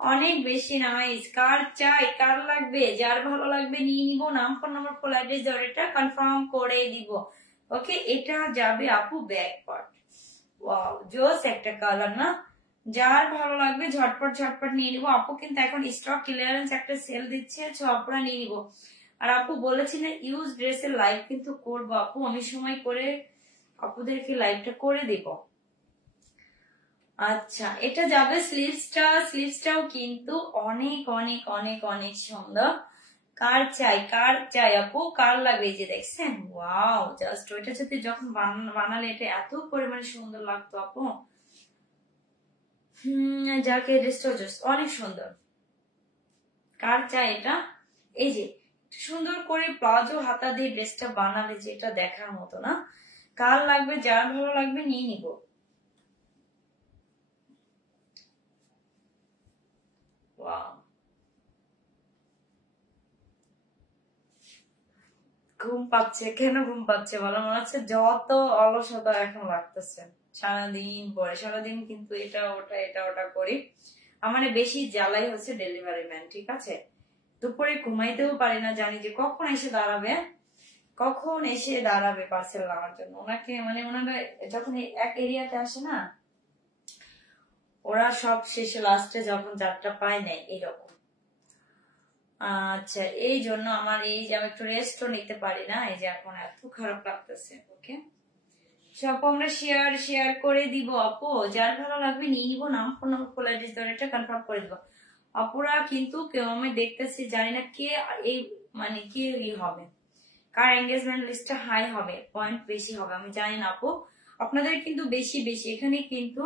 অনেক বেশি নাইস। কার চাই, কার লাগবে, যার ভালো লাগবে নিয়ে নিব। নাম ফোন নাম্বার ফুল অ্যাড্রেস দেওয়ার এটা কনফার্ম করে দিব। ওকে, এটা যাবে আপু ব্যাক পার্ট। ওয়াও জোস একটা কালার না? যার ভালো লাগবে ঝটপট ঝটপট নিয়ে নিবো আপু। কিন্তু এখন স্টক ক্লিয়ারেন্স একটা সেল দিচ্ছে, তো আপুরা নিয়ে নিবো। আর আপু বলেছিলেন ইউজ ড্রেসের লাইভ কিন্তু করবো আপু, আমি সময় করে আপুদেরকে লাইভটা করে দিব। আচ্ছা, এটা যাবে স্লিভসটা, স্লিভসটাও কিন্তু অনেক অনেক অনেক অনেক সুন্দর। কার চাই, কার চাই আপু, কার লাগবে? এই যে দেখছেন ওয়াও জাস্ট, ওইটা যদি যখন বানালে এটা এত পরিমাণে সুন্দর লাগতো আপু। যাকে ড্রেসটা অনেক সুন্দর, কার চাই এটা? এই যে সুন্দর করে প্লাজো হাতা দিয়ে ড্রেসটা বানালে যেটা দেখার মতো না? কার লাগবে, যার ভালো লাগবে নিয়ে নিব। ঘুম পাচ্ছে কেন? ঘুম পাচ্ছে বলো, মনে হচ্ছে যত অলসতা এখন লাগতেছে সারাদিন পরে, সারাদিন কিন্তু এটা ওটা এটা ওটা করি। আমার বেশি জ্বালাই হচ্ছে ডেলিভারি ম্যান, ঠিক আছে? দুপুরে ঘুমাইতেও পারি না, জানি যে কখন এসে দাঁড়াবে, কখন এসে দাঁড়াবে পার্সেল নেওয়ার জন্য। ওনাকে মানে ওনারা যখন এক এরিয়াতে আসে না, ওরা সব শেষে লাস্টে যখন যাত্রা পায় নেয় এইরকম। আচ্ছা, এই জন্য আমার এই যে আমি একটু রেস্টও নিতে পারি না, এই যে এখন এত খারাপ লাগতেছে। ওকে, সব আমরা শেয়ার করে দিব আপু, যার ভালো লাগবে নিয়ে নিবো। নাম ফোন নাম্বার ফুল অ্যাড্রেস ধরে এটা কনফার্ম করে দিব আপুরা। কিন্তু কেউ আমি দেখতেছি, জানি না কে এই মানে কে হবে, কার এঙ্গেজমেন্ট লিস্টটা হাই হবে, পয়েন্ট বেশি হবে, আমি জানি না আপু। আপনাদের কিন্তু বেশি বেশি, এখানে কিন্তু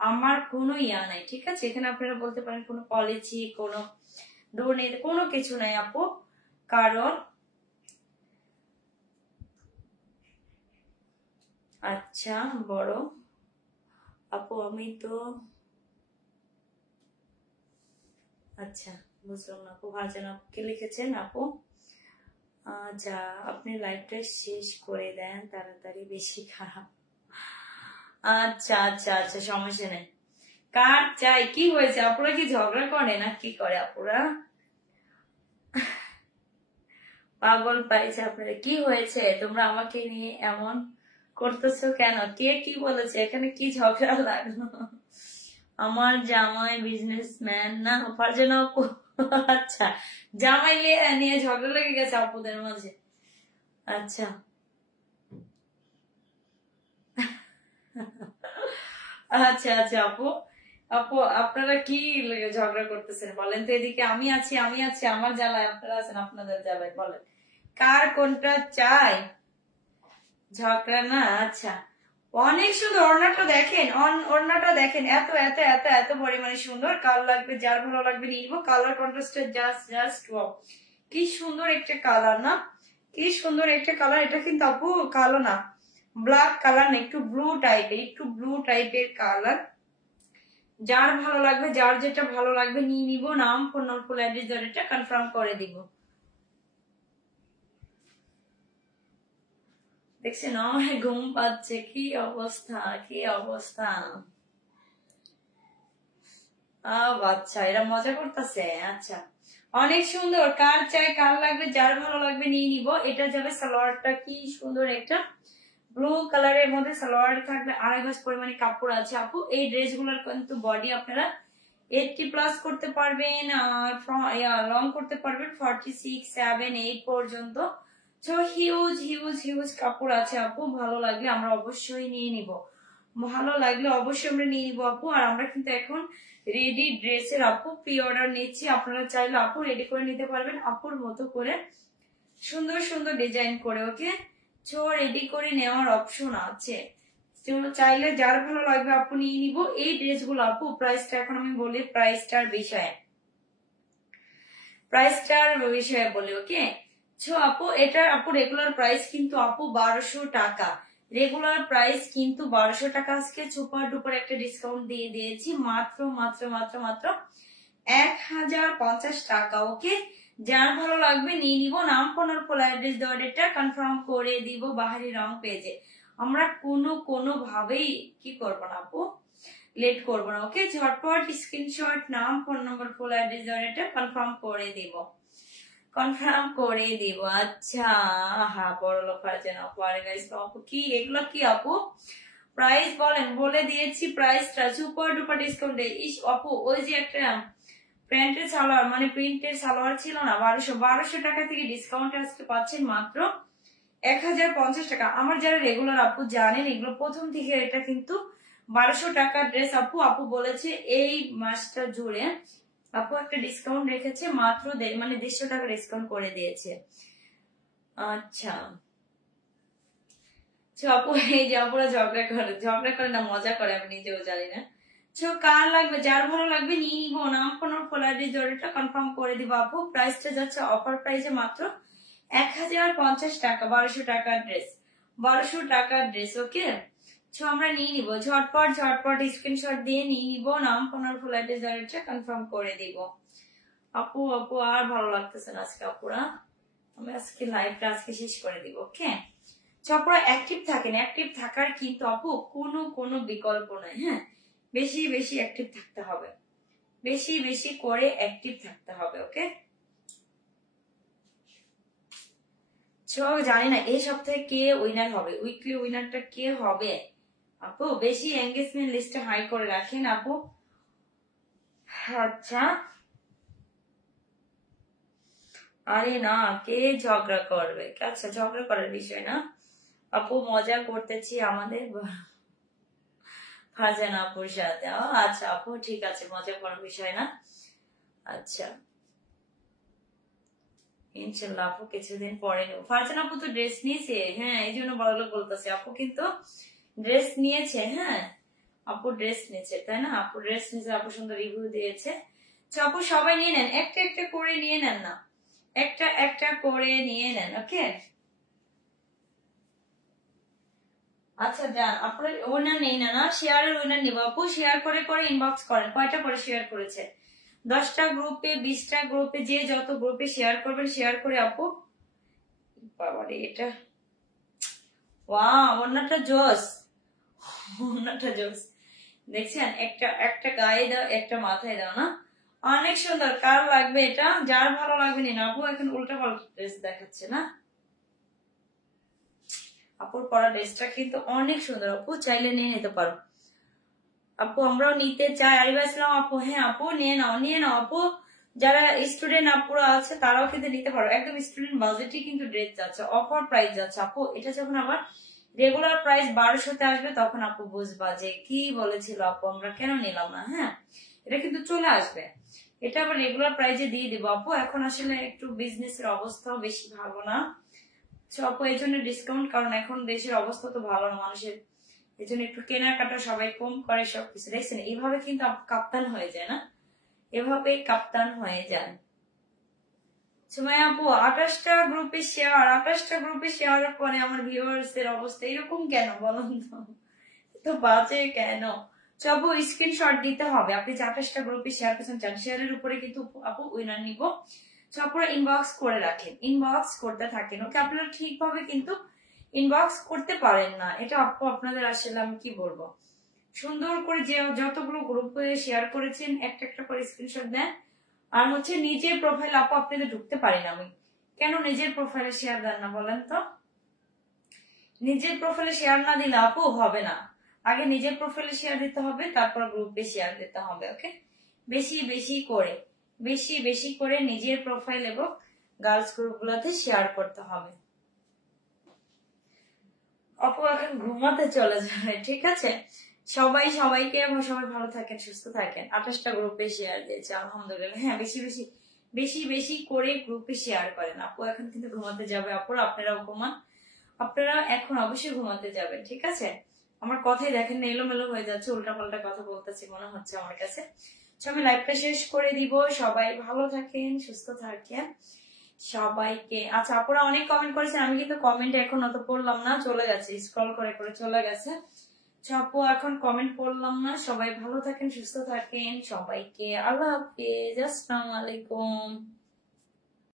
আমার কোনো ইয়া নাই, ঠিক আছে? এখানে আপনারা বলতে পারেন কোনো পলিসি, কোনো ডোনেট, কোনো কিছু নাই আপু। কারণ আচ্ছা বড় আপু আমি তো আচ্ছা বুঝলাম না আপু। ভার্জন আপু কি লিখেছেন আপু? আচ্ছা আপনি লাইভটা শেষ করে দেন তাড়াতাড়ি, বেশি খারাপ। আচ্ছা আচ্ছা আচ্ছা সমস্যা নেই। কার চাই? কি হয়েছে আপুরা? কি ঝগড়া করে না কি করে আপুরা? পাগল পাইছে আপনারা? কি হয়েছে? তোমরা আমাকে নিয়ে এমন করতেছো কেন? কে কি বলেছে? এখানে কি ঝগড়া লাগলো? আমার জামাই বিজনেসম্যান না ফারজানা আপু? আচ্ছা জামাই নিয়ে ঝগড়া লেগে গেছে আপুদের মাঝে। আচ্ছা আচ্ছা আচ্ছা আপু, আপু আপনারা কি ঝগড়া করতেছেন বলেন তো? এদিকে আমি আছি, আমি আছি আমার জ্বালায়, আপনারা আছেন আপনাদের জ্বালায়। বলেন কার কোনটা চাই? ঝগড়া না? আচ্ছা অনেক সুন্দর ওড়নাটা দেখেন, ওড়নাটা দেখেন, এত এত এত এত পরিমাণে সুন্দর। কার লাগবে, যার ভালো লাগবে নিয়ে নিবো। কালার কন্ট্রাস্টের জাস্ট জাস্ট ওয়াও, কি সুন্দর একটা কালার না? কি সুন্দর একটা কালার। এটা কিন্তু আপু কালো না, ব্ল্যাক কালার না, একটু ব্লু টাইপের, একটু ব্লু টাইপের কালার। যার ভালো লাগবে, যার যেটা ভালো লাগবে নিয়ে নিব। নাম, ফোন নম্বর, ফুল অ্যাড্রেস এটা কনফার্ম করে দিব। দেখছেন আমার ঘুম পাচ্ছে, কি অবস্থা কি অবস্থা। আচ্ছা এরা মজা করতেছে। আচ্ছা অনেক সুন্দর। কার চাই, কার লাগবে, যার ভালো লাগবে নিয়ে নিব। এটা যাবে সালোয়ারটা, কি সুন্দর একটা ব্লু কালারের মধ্যে সালোয়ার থাকবে। 2.5 গজ পরিমাণে কাপড় আছে আপু। এই ড্রেস গুলোর কিন্তু বডি আপনারা 80+ করতে পারবেন, আর লং করতে পারবেন 46, 7, 8 পর্যন্ত। তো হিউজ হিউজ হিউজ কাপড় আছে আপু। ভালো লাগলে আমরা অবশ্যই নিয়ে নিব, ভালো লাগলে অবশ্যই আমরা নিয়ে নিবো আপু। আর আমরা কিন্তু এখন রেডি ড্রেসের আপু প্রি অর্ডার নিচ্ছি। আপনারা চাইলে আপু রেডি করে নিতে পারবেন আপুর মতো করে, সুন্দর সুন্দর ডিজাইন করে। ওকে চো রেডি করে নেওয়ার অপশন আছে, চাইলে যার ভালো লাগবে আপু নিয়ে নিব। এই ড্রেসগুলো আপু প্রাইসটা এখন আমি বলি, প্রাইসটার বিষয়ে বলি। ওকে সো আপু এটা আপু রেগুলার প্রাইস কিন্তু আপু 1200 টাকা। রেগুলার প্রাইস কিন্তু 1200 টাকা। আজকে সুপার ডুপার একটা ডিসকাউন্ট দিয়ে দিয়েছি, মাত্র মাত্র মাত্র মাত্র 1050 টাকা। ওকে যার ভালো লাগবে নিয়ে নিব। নাম, ফোন আর ফুল অ্যাড্রেস দেওয়ার এটা কনফার্ম করে দিব বাহারি রং পেজে। আমরা কোনো ভাবেই কি করবো না আপু, লেট করবো না। ওকে ঝটপট স্ক্রিনশট, নাম, ফোন নম্বর, ফুল অ্যাড্রেস দেওয়ার এটা কনফার্ম করে দিব, কনফার্ম করে দিব। আচ্ছা হ্যাঁ বড় লোক আছে না আপু। কি এগুলো কি আপু? প্রাইস বলেন, বলে দিয়েছি প্রাইসটা সুপার ডুপার ডিসকাউন্টে। ইস আপু ওই যে একটা প্রিন্টের সালোয়ার, মানে প্রিন্টের সালোয়ার ছিল না 1200 টাকা থেকে ডিসকাউন্টে আজকে পাচ্ছেন মাত্র 1050 টাকা। আমার যারা রেগুলার আপু জানেন এগুলো প্রথম থেকে এটা কিন্তু 1200 টাকার ড্রেস আপু। আপু বলেছে এই মাসটা জুড়ে আপু একটা ডিসকাউন্ট রেখেছে, মাত্র মানে 150 টাকা ডিসকাউন্ট করে দিয়েছে। আচ্ছা আপু এই যে আপুরা ঝগড়া করে না মজা করে, আমি নিজেও জানি না। কার লাগবে, যার ভালো লাগবে নিয়ে নিব। নাম, ফোন ফুল অ্যাড্রেস জরিটা কনফার্ম করে দিব আপু। প্রাইসটা যাচ্ছে অফার প্রাইসে মাত্র 1050 টাকা। 1200 টাকার ড্রেস, 1200 টাকার ড্রেস। ওকে আমরা নিয়ে নিব। ঝটপট ঝটপট স্ক্রিনশট দিয়ে নিয়ে নিব। নাম, ফোন আর ফুল অ্যাড্রেস জরিটা কনফার্ম করে দিব আপু। আপু আর ভালো লাগতেছে না আজকে আপুরা, আমি আজকে লাইভটা আজকে শেষ করে দিব। ওকে আপনারা অ্যাক্টিভ থাকেন, অ্যাক্টিভ থাকার কিন্তু আপু কোনো বিকল্প নাই। হ্যাঁ বেশি বেশি অ্যাক্টিভ থাকতে হবে, বেশি বেশি করে অ্যাক্টিভ থাকতে হবে। ওকে জানি না এই সপ্তাহে কে উইনার হবে, উইকলি উইনারটা কে হবে আপু? বেশি এঙ্গেজমেন্ট লিস্টে হাই করে রাখেন আপু। আচ্ছা আরে না কে ঝগড়া করবে? আচ্ছা ঝগড়া করার বিষয় না আপু, মজা করতেছি আমাদের ফারজানা আপুর সাথে। আচ্ছা আপু ঠিক আছে, মজা করার বিষয় না। আচ্ছা ইনশাল্লাহ আপু কিছুদিন পরে নেব। ফারজানা আপু তো ড্রেস নিয়েছে, হ্যাঁ এই জন্য বড় লোক বলতেছে। আপু কিন্তু ড্রেস নিয়েছে, হ্যাঁ আপু ড্রেস নিয়েছে, তাই না? আপু ড্রেস নিয়েছে, আপু সুন্দর রিভিউ দিয়েছে। আপু সবাই নিয়ে নেন, একটা একটা করে নিয়ে নেন না, একটা একটা করে নিয়ে নেন। ওকে আচ্ছা যান, আপনার উইনার নেই না, না শেয়ারের উইনার নিব আপু। শেয়ার করে করে ইনবক্স করেন কয়টা করে শেয়ার করেছে। 10টা গ্রুপে 20টা গ্রুপে, যে যত গ্রুপে শেয়ার করবেন শেয়ার করে আপু। বাবারে এটা ওয়াও, ওন্নাটা জোস, ওন্নাটা জোস দেখছেন, একটা একটা গায়ে দাও একটা মাথায় দাও না, অনেক সুন্দর। কার লাগবে এটা, যার ভালো লাগবে নিন আপু। এখন উল্টা পাল্টা ড্রেস দেখাচ্ছে না, আপুর পরা ড্রেসটা কিন্তু অনেক সুন্দর আপু, চাইলে নিয়ে নিতে পারো আপু। আমরাও নিতে চাই। আরিবা ইসলাম আপু, হ্যাঁ আপু নিয়ে নাও, নিয়ে নাও আপু। যারা স্টুডেন্ট আপুরা আছে তারাও কিন্তু নিতে পারো, একদম স্টুডেন্ট বাজেটে কিন্তু ড্রেস যাচ্ছে, অফার প্রাইস যাচ্ছে আপু। এটা যখন আবার রেগুলার প্রাইস 1200-তে আসবে তখন আপু বুঝবা যে কি বলেছিল আপু, আমরা কেন নিলাম না। হ্যাঁ এটা কিন্তু চলে আসবে, এটা আবার রেগুলার প্রাইজে দিয়ে দিব আপু। এখন আসলে একটু বিজনেসের অবস্থাও বেশি ভালো না আপু, এই জন্য ডিসকাউন্ট, কারণ এখন দেশের অবস্থা তো ভালো না মানুষের, এই জন্য একটু কেনাকাটা সবাই কম করে সবকিছু। দেখছেন এইভাবে কিন্তু কাপ্তান হয়ে যায় না, এভাবে কাপ্তান হয়ে যায়। সময় আপু 28টা গ্রুপে শেয়ার, 28টা গ্রুপে শেয়ারের পরে আমার ভিউয়ার্স এর অবস্থা এরকম কেন বলুন তো বাজে কেন। আপু স্ক্রিনশট দিতে হবে, আপনি যে 28টা গ্রুপে শেয়ার করছেন, শেয়ারের উপরে কিন্তু আপু উইনার নিব। আপনারা ইনবক্স করে রাখেন, ইনবক্স করতে থাকেন, ওকে। আপনারা ঠিকভাবে কিন্তু ইনবক্স করতে পারেন না, এটা আপু আপনাদের আসলে আমি কি বলবো, সুন্দর করে যে যতগুলো গ্রুপে শেয়ার করেছেন একটা একটা করে স্ক্রিনশট দেন। আর হচ্ছে নিজের প্রোফাইল আপু আপনাদের ঢুকতে পারি না আমি, কেন নিজের প্রোফাইলে শেয়ার দেন না বলেন তো। নিজের প্রোফাইলে শেয়ার না দিলে আপু হবে না, আগে নিজের প্রোফাইলে শেয়ার দিতে হবে, তারপর গ্রুপে শেয়ার দিতে হবে, ওকে। বেশি বেশি করে, বেশি বেশি করে নিজের প্রোফাইল এবং গার্লস গ্রুপগুলোতে শেয়ার করতে হবে। আপু এখন ঘুমাতে চলে যাবে, ঠিক আছে। সবাই সবাইকে, সবাই ভালো থাকেন, সুস্থ থাকেন। 28টা গ্রুপে শেয়ার দিয়েছে আলহামদুলিল্লাহ। হ্যাঁ বেশি বেশি বেশি বেশি করে গ্রুপে শেয়ার করেন আপু। এখন কিন্তু ঘুমাতে যাবে আপু, আপনারাও ঘুমান, আপনারা এখন অবশ্যই ঘুমাতে যাবেন, ঠিক আছে। আমার কথাই দেখেন এলোমেলো হয়ে যাচ্ছে, উল্টা পাল্টা কথা বলতেছি মনে হচ্ছে আমার কাছে। আমি লাইভটা শেষ করে দিব, সবাই ভালো থাকেন, সুস্থ থাকেন সবাইকে। আচ্ছা আপুরা অনেক কমেন্ট করেছেন, আমি কিন্তু কমেন্ট এখন অত পড়লাম না, চলে গেছে, স্ক্রল করে করে চলে গেছে। আপু এখন কমেন্ট পড়লাম না, সবাই ভালো থাকেন, সুস্থ থাকেন, সবাইকে আল্লাহ হাফেজ, আসসালামু আলাইকুম।